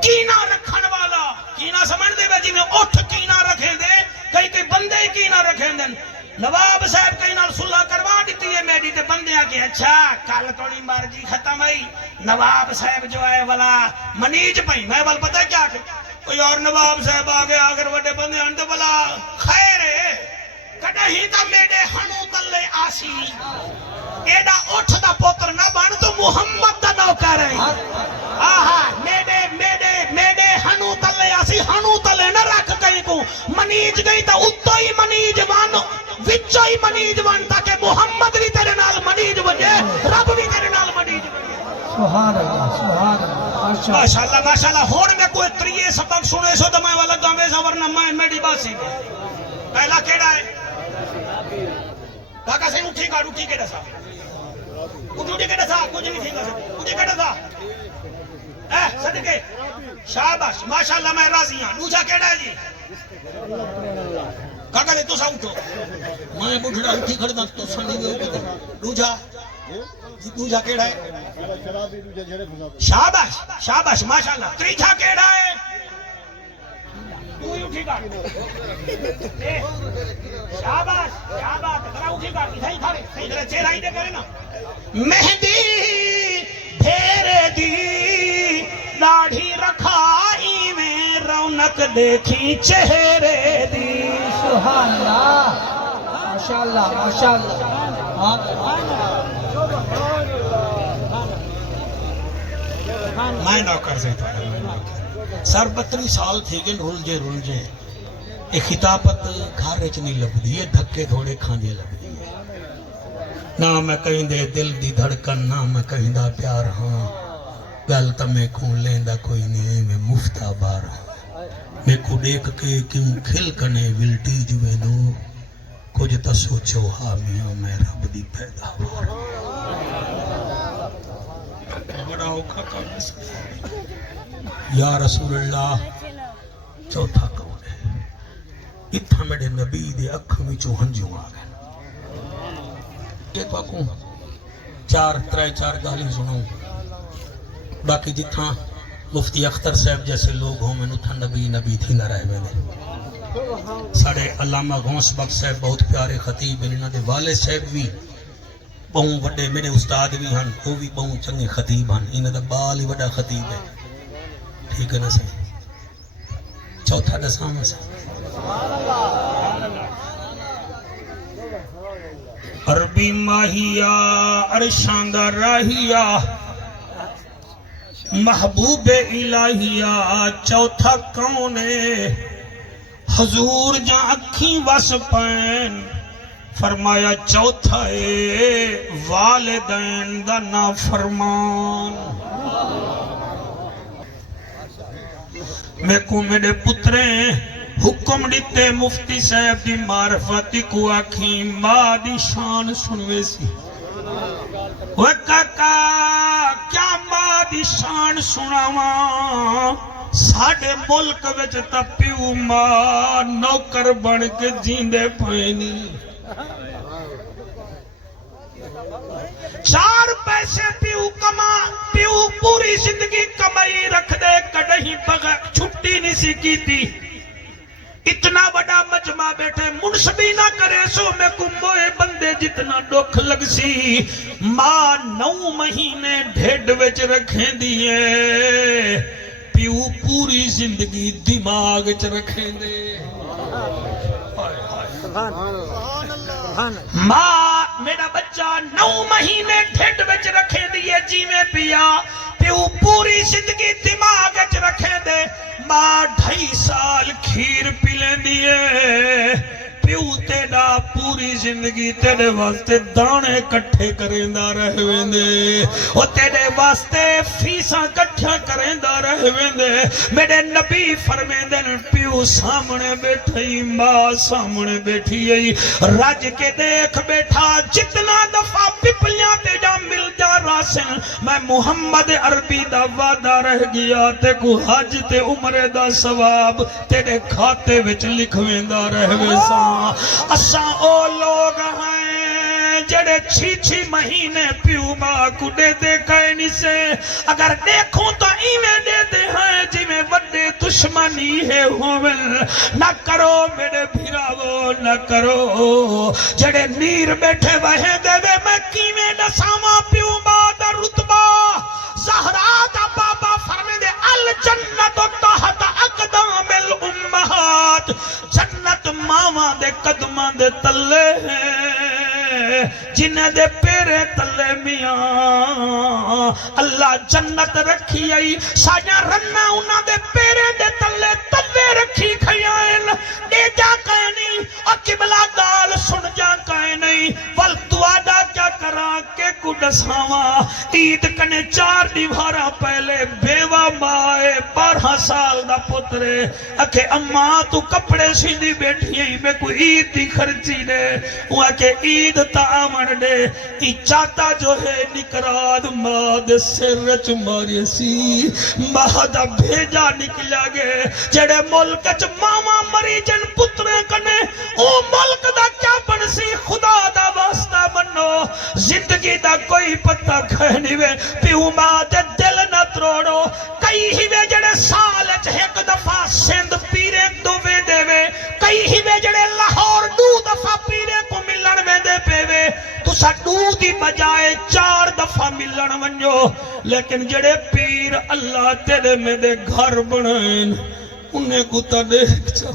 کینا رکھن والا کینا سمجھ دے جی میں اٹھ کینا رکھیں دے کئی بندے ہی کینا رکھیں دن نواب صاحب کئی نال صلح کروا دیتی ہے میری تے بندے آگے اچھا کل توڑی مرضی ختم ہوئی نواب صاحب جو ہے والا منیج پئی میں وال پتہ کیا کہ کوئی اور نواب صاحب آگے آگر وڈے بندے آن دے والا خیر ہے کدہیں تا میڈے ہنو تلے آسی ایڈا اٹھ دا پوتر نہ بن تو محمد دا نوکر ہے آہا میڈے ہنو تلے آسی ہنو تلے نہ رکھ کہیں کو منیج گئی تا اتو ہی منیج وان وچو ہی منیج وان تاکہ محمد بھی تیرے نال منیج بنے رب بھی تیرے نال منیج بنے سبحان اللہ ماشاءاللہ ہون میں کوئی تریے سبق سنے سو تو میں والا گاوے سا ورنہ میں میڈی باسی پہلا کیڑا ہے کاکا سے اٹھی گا اٹھی کیڑا سا اٹھی کیڑا سا کچھ نہیں تھی گا اٹھی کیڑا سا صدقے شاباش ماشاءاللہ میں راضی ہاں دوجا کیڑا ہے جی کاکا دے تو سا اٹھو میں بڑھڑا اٹھی کھڑنا تو سنی گئے دوجا کیڑا ہے شاباش شاباش ماشاءاللہ تریجا کیڑا ہے تو ہی اٹھی گا شاباش شاباش ذرا اٹھی گا صحیح کھڑے صحیح ذرا چہرہ ہی دے کرے نا مہندی پھیرے دی داڑھی رکھائی میں رونق دیکھی چہرے دی سبحان اللہ ماشاءاللہ ماشاءاللہ میں نوکر سے سر 32 سال تھے گئے رول جے ایک خطابت گھر وچ نہیں لبدی ہے دھکے تھوڑے کھاندے لبدی ہے نہ میں کہیں دے دل دی دھڑکن نہ میں کہیں دا پیار ہاں گل تمہیں کھون لیندہ کوئی نہیں میں مفتہ بار ہاں میں کو دیکھ کے کیوں کھل کنے ولٹی جوے دو کچھ تا سوچو ہاں میاں میں رب دی پیدا بار بڑا اوکھا کرنے سے یا رسول اللہ چوتھا کون ہے اتھا میرے نبی دے اکھ میں چو ہنجوں آ گئے دیکھوا کون چار گالی سنوں باقی جتھا مفتی اختر صاحب جیسے لوگ ہوں میں اتھا نبی تھی نہ رہے میں نے ساڑھے علامہ غوث بخش صاحب بہت پیارے خطیب ہیں انہوں نے والد صاحب بھی بہوں وڈے میرے استاد بھی ہن وہ بھی بہوں چنگے خطیب ہن انہوں نے بال ہی وڈا خطیب ہے ٹھیک ہے نا صحیح چوتھا دسام سے عربی ماہیا عرشان دا راہیا محبوب الہیا چوتھا کون ہے حضور جا اکھیں وس پین فرمایا چوتھا ہے والدین دا نافرمان میں کو میرے پتریں حکم دیتے مفتی صاحب دی معرفتی کو آکھیں ماں دی شان سنوے سی وہ کاکا کیا ماں دی شان سناواں ساڑھے ملک وچ تپیو ماں نوکر بن کے جیندے پہنی 4 پیسے پیو پوری زندگی کمائی رکھ دے کڑہیں بغیر چھٹی نہیں سی کی تھی اتنا بڑا مجمع بیٹھے منصبی نہ کرے سو میں کمبوئے بندے جتنا ڈوکھ لگ سی ماں 9 مہینے ڈھیڈ وچ رکھیں دیئے پیو پوری زندگی دماغ چ رکھیں دے ماں میرا بچہ 9 مہینے ڈھیڈ وچ رکھیں دیئے جی میں پیا پیو پوری زندگی دماغ چ رکھیں دے ماں 2.5 سال کھیر پی لیں دیئے پیو تیڑا پوری زندگی تیرے واسطے دانے کٹھے کریندا رہ ویندے او تیرے واسطے فیساں کٹھا کریندا رہ ویندے میرے نبی فرمیندے پیو سامنے بیٹھی ماں سامنے بیٹھی ای رج کے دیکھ بیٹھا جتنا دفعہ پپلیاں تے جا مل جا راسن میں محمد عربی دا وعدہ رہ گیا تے کو حج تے عمرے دا ثواب تیرے کھاتے وچ لکھویندا رہ ویساں اساں او لوگ ہیں جڑے 6 مہینے پیو ماں کو دے دے کہے نہیں سے اگر دیکھوں تو ایویں دے دے ہیں جی میں وڈے دشمنی ہے ہومن نہ کرو میرے بھراو نہ کرو جڑے نیر بیٹھے وہیں دے وے میں کیویں دساواں پیو ماں دا رتبہ زہرا دا بابا فرمے دے الجنت تحت اقدام الامہات جنت ماواں دے قدماں دے تلے ہیں جنہ دے پیرے تلے میاں اللہ جنت رکھی آئی ساجا رنہ انہ دے پیرے دے تلے تلے رکھی کھیائن دے جا کہے نہیں اور قبلہ گال سن جا کہے نہیں والدعا کیا کرا کے کڈساواں عید کنے 4 دیوارا پہلے بیوہ مائے 12 سال دا پترے اکھے اماں تو کپڑے سیدھی بیٹھی ہیں میں کوئی عید دی خرچی دے وہاں کہ عید تا آمن دے ای چاہتا جو ہے نکراد ماں دے سر چماری سی ماں دا بھیجا نکلیا گے جڑے ملک چ ماما مری جن پترے کنے او ملک دا کیا بنسی خدا دا واسطہ بنو زندگی دا کوئی پتہ کھینی وے پیو ماں دے دل نہ تروڑو کئی ہی وے جڑے سال چ ایک دفعہ سندھ پیرے دو وے دے وے کئی ہی وے جڑے لاہور 2 دفعہ پیرے کو ملن وے دے پے وے تو سا 2 دی بجائے 4 دفعہ ملن ونجو لیکن جڑے پیر اللہ تیرے میں دے گھر بنائیں انہیں کو تا دیکھ چا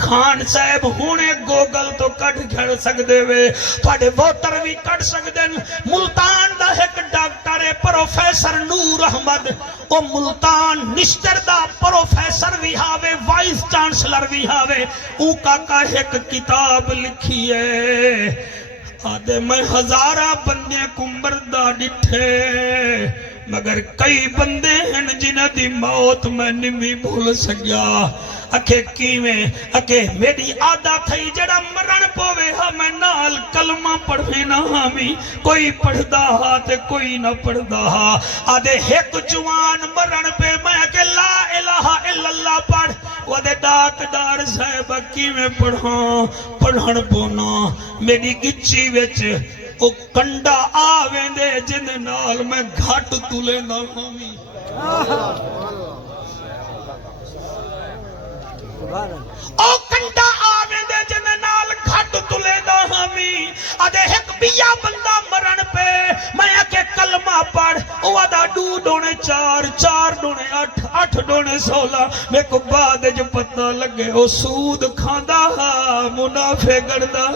خان صاحب ہونے گوگل تو کٹ گھڑ سکدے وے تھوڑے ووٹر بھی کٹ سکدے ملتان دا ایک ڈاکٹر پروفیسر نور احمد او ملتان نشتر دا پروفیسر بھی ہاوے وائس چانسلر بھی ہاوے او کا ایک کتاب لکھی ہے آدھے میں 1000 بندے کو مردہ ڈٹھے مگر کئی بندے ہیں جنہ دی موت میں نمی بھول سکیا اکھے کیویں اکھے میری عادت تھئی جڑا مرن پوے ہاں میں نال کلمہ پڑھے نہ ہامی کوئی پڑھدا ہاں تے کوئی نہ پڑھدا ہاں آدھے ایک جوان مرن پہ میں کہ لا الہ الا اللہ پڑھ وادے ڈاکٹر صاحب کیویں پڑھن پونا میری گچی وچ او کنڈا آویں دے جن نال میں گھٹ تلے نہ ہامی او کنڈا آویں دے جن نال گھٹ تلے نہ ہامی آدھے ایک بیا بندہ مرن پہ میں کہ کلمہ پڑھ او آدھا 2 ڈونے 4 4 ڈونے 8 8 ڈونے 16 میں کو بعد جو پتہ لگے او سود کھاندا منافع گڑدا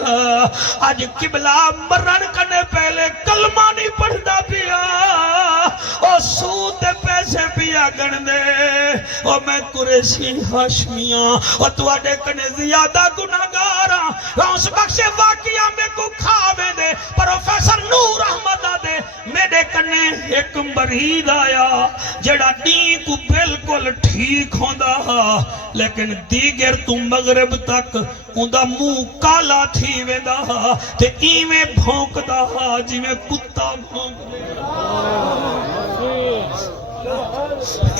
آج قبلہ مرن کنے پہلے کلمہ نہیں پڑھدا پیا او سود دے پیسے پیا گن دے او میں قریشی ہاشمیاں او تواڈے کنے زیادہ گناہگاراں غوث بخش واقعہ میں کو کھاویں دے پروفیسر نور احمد دے میرے کنے ایک مریض آیا جڑا دین کو بالکل ٹھیک ہوندا لیکن دیگر تو مغرب تک اوندا منہ کالا تھی ویندا تے ایویں بھونکدا جویں کتا بھونکدے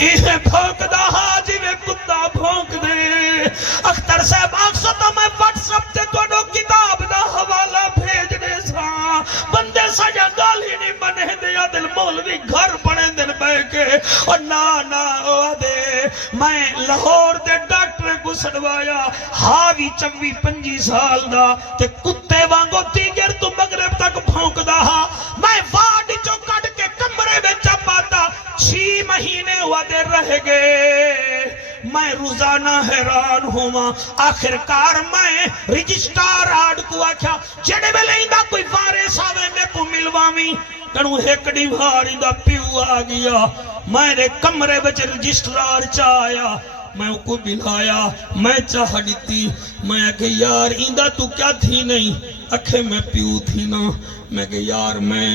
ایویں بھونکدا جویں کتا بھونکدے اختر صاحب آکسو تو میں واٹس ایپ تے تواڈو کتاب دا حوالہ بھیج دے ساں بندے سجا گل ہی نہیں بنے دے دل مولوی گھر بنے دن بہ کے اور نا دے میں لاہور دے ڈاکٹر کو سڑوایا ہاوی 24-25 سال دا تے کتے وانگو دیگر تو مغرب تک بھونکدا میں وارڈ چو کٹ کے کمرے میں چپاتا 6 مہینے وعدے رہ گئے میں روزانہ حیران ہوا آخرکار میں رجسٹار آڈ کو آکھا جڑے میں لئیندہ کوئی وارث آوے میں کو ملوامی کنو ایک دیواری دا پیو آ گیا میں نے کمرے بچ رجسٹرار چایا میں کو بلایا میں چاہ دیتی میں کہ یار ایندہ تو کیا تھی نہیں اکھے میں پیو تھی نا میں کہ یار میں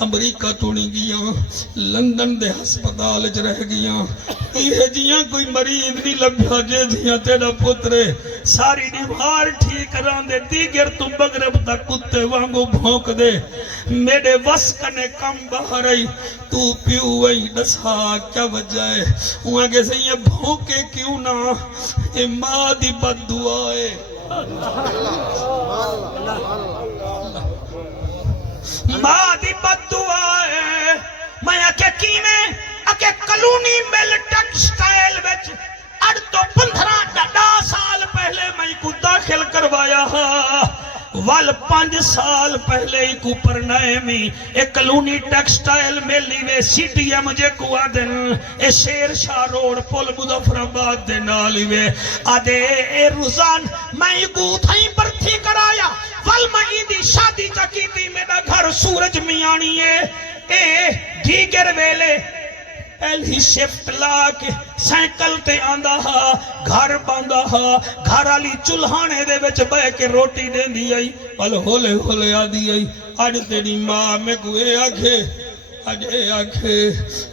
امریکہ توڑی گیا لندن دے ہسپتال چ رہ گیا یہ جیاں کوئی مریض نہیں لبھیا جے جیاں تیرا پترے ساری دیوار ٹھیک کران دے دیگر تو مغرب تک کتے وانگو بھونک دے میرے وس کنے کم باہر آئی تو پیو وئی دسا کیا وجہ ہے وہاں کے سے یہ بھونکے کیوں نہ اے ماں دی بد دعائے ماں دی بد دعائے میں اکے کی میں اکے کلونی مل ٹیکسٹائل وچ اڑ تو 15 سال پہلے میں کو داخل کروایا وال 5 سال پہلے ہی کو پرنائے میں ایک کلونی ٹیکسٹائل میلی میں سی ٹی ایم جے کو آدن اے شیر شاہ روڈ پول مظفر آباد دے نالی میں آدھے اے روزان میں کو تھائیں پر تھی کرایا وال میں دی شادی چکی تھی میرا گھر سورج میانی ہے اے دیگر ویلے پہلی شفٹ لا کے سائیکل تے آندہ ہا گھر باندہ ہا گھر آلی چلہانے دے بچ بے کے روٹی دیں دی آئی پل ہولے ہولے آدھی آئی آج تیری ماں میں کوئے آکھے آج اے آکھے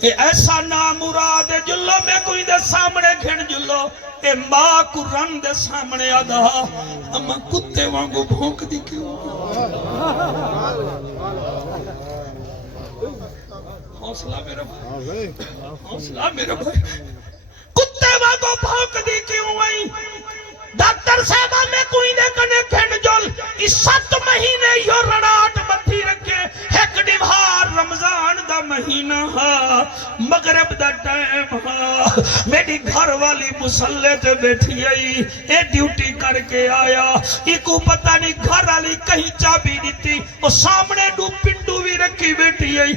اے ایسا نامراد جلو میں کوئی دے سامنے گھن جلو اے ماں کو رن دے سامنے آدھا اما کتے وانگو بھونک دی کیوں حوصلہ میرا بھائی حوصلہ میرا بھائی کتے واگو بھونک دی کیوں آئی ڈاکٹر صاحبہ میں کوئی دے کنے کھنڈ جول اس 7 مہینے یو رڑاٹ بتھی رکھے ایک دیوار رمضان دا مہینہ ہا مغرب دا ٹائم ہا میری گھر والی مسلح تے بیٹھی آئی اے ڈیوٹی کر کے آیا ایکو پتہ نہیں گھر والی کہیں چابی دیتی وہ سامنے دو پنڈو بھی رکھی بیٹھی آئی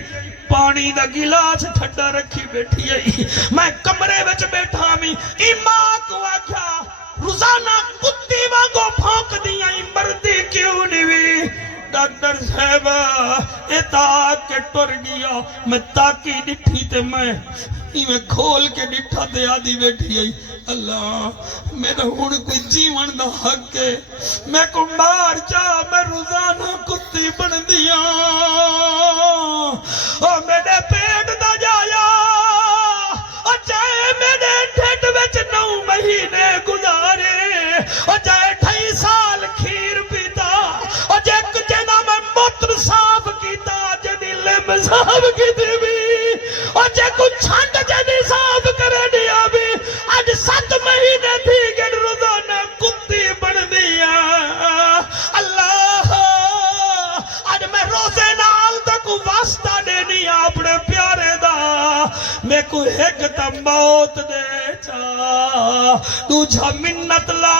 پانی دا گلاس ٹھڈا رکھی بیٹھی آئی میں کمرے وچ بیٹھا میں ماں کو آکھا روزانہ کتی وانگو بھونک دیا مردی کیوں نہیں ڈاکٹر صاحبہ اے تاک کے ٹر گیا میں تاکی ڈٹھی تے میں کھول کے ڈٹھا تے آدھی بیٹھی آئی اللہ میرا ہون کوئی جیون دا حق ہے میں کو مار چاہ میں روزانہ کتی بن دیا اور میرے پیٹ دا جایا اور چاہے میرے ڈھٹ وچ 9 مہینے گزارے اور چاہے 28 سال کھیر پیتا اور جینا میں موتر صاف کیتا جدی لم صاف کیتی بھی اور جے کچھ چھنڈ جدی صاف کرے دیا بھی آج 7 مہینے تھی کہ روزانہ کتی بن دیا اللہ آج میں روزے نال تک واسطہ دینی اپنے پیارے دا میں کو ایک تا موت دے چا تجھا منت لا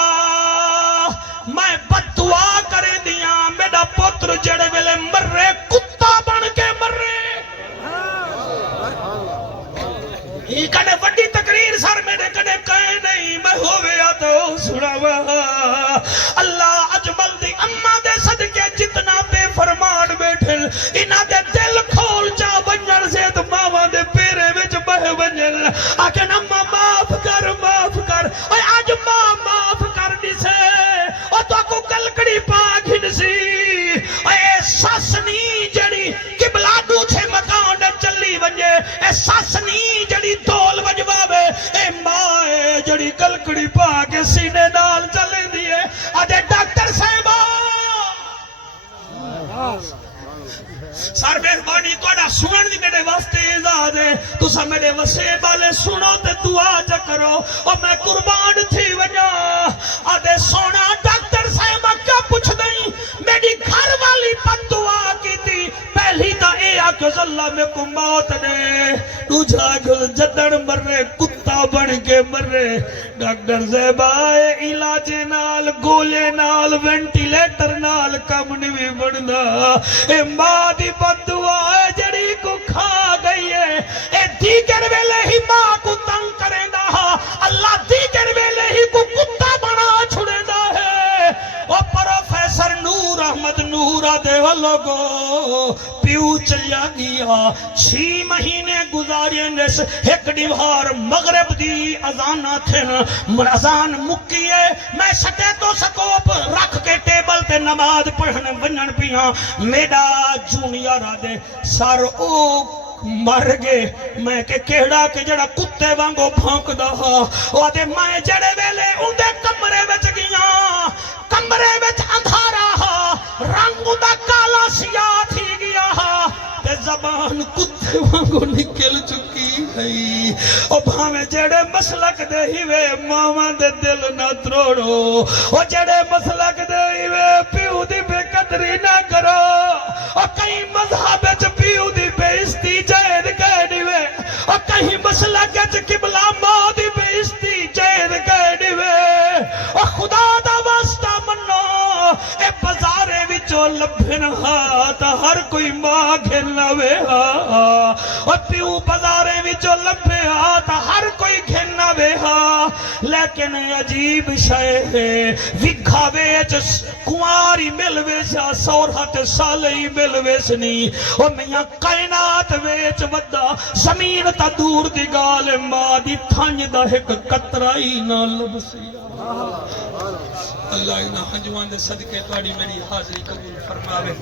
میں بد دعا کرے دیا میرا پتر جڑے ویلے مرے کتا بن کے مرے یہ کنے وڈی تقریر سر میرے کنے کہے نہیں میں ہویا تو سناوا اللہ اجمل دی اماں دے صدقے جتنا بے فرمان بیٹھے انہاں دے دل کھول جا بنجر سے تو ماما دے پیرے وچ بہ بنجل آکھن اماں معاف کر اے اج ماں معاف کر دسے او تو کو کلکڑی پا گھنسی اے ساسنی جڑی قبلہ دوچھے مکان چلی ونجے اے ساسنی جڑی دول وجواوے اے ماں اے جڑی کلکڑی پا کے سینے نال چلے دیئے آدھے ڈاکٹر صاحبہ سار مہربانی توڑا سنن دی میرے واسطے اجازت ہے تسا میرے وسے والے سنو تے دعا جا کرو اور میں قربان تھی وجا آدھے سونا ڈاکٹر صاحبہ کیا پوچھ دیں میری گھر والی بد دعا کی تھی پہلی تا اے آکھز اللہ میں کو موت دے تجھا آکھز جدن مرے کتا بن کے مرے ڈاکٹر صاحبہ علاج نال گولے نال وینٹیلیٹر نال کم نہیں بڑھنا اے ماں دی بد دعا جڑی کو کھا گئی ہے اے دیگر ویلے ہی ماں کو تنگ کریں دا اللہ دیگر ویلے ہی کو کتا بنا چھڑیں دا ہے او پروفیسر نور را دے لوگو پیو چلیا گیا 6 مہینے گزارے نس ایک دیوار مغرب دی اذان تھن اذان مکیے میں سٹے تو سکوپ رکھ کے ٹیبل تے نماز پڑھنے ونن پیاں میرا جونیئر دے سر او مر گئے میں کہ کیڑا کہ جڑا کتے وانگو بھونک دا او دے میں جڑے ویلے اندے کمرے وچ گیا کمرے وچ اندھارا رنگ دا کالا سیاہ تھی گیا تے زبان کتے وانگو نکل چکی گئی او بھاویں جڑے مسلک دے ہی وے ماواں دے دل نہ تروڑو او جڑے مسلک دے ہی وے پیو دی بے قدری نہ کرو او کئی مذہب وچ پیو دی بے عزتی جائد کہہ دیوے او کہیں مسلک وچ قبلہ ماں دی بے عزتی جائد کہہ دیوے او خدا دا واسطہ منو اے بازارے وچوں لبھن تا ہر کوئی ماں گھن وے او پیو بازارے وچوں لبھے تا ہر کوئی گھن وے لیکن عجیب شے وکھاوے وچ کنواری مل ویسا سورہت سالئی مل ویسنی او میاں کائنات ویچ ودا زمین تا دور دی گال ماں دی تھنج دا ایک قطرائی نہ لبسی اللہ انہاں ہنجوان دے صدقے تواڈی میری حاضری قبول فرماوے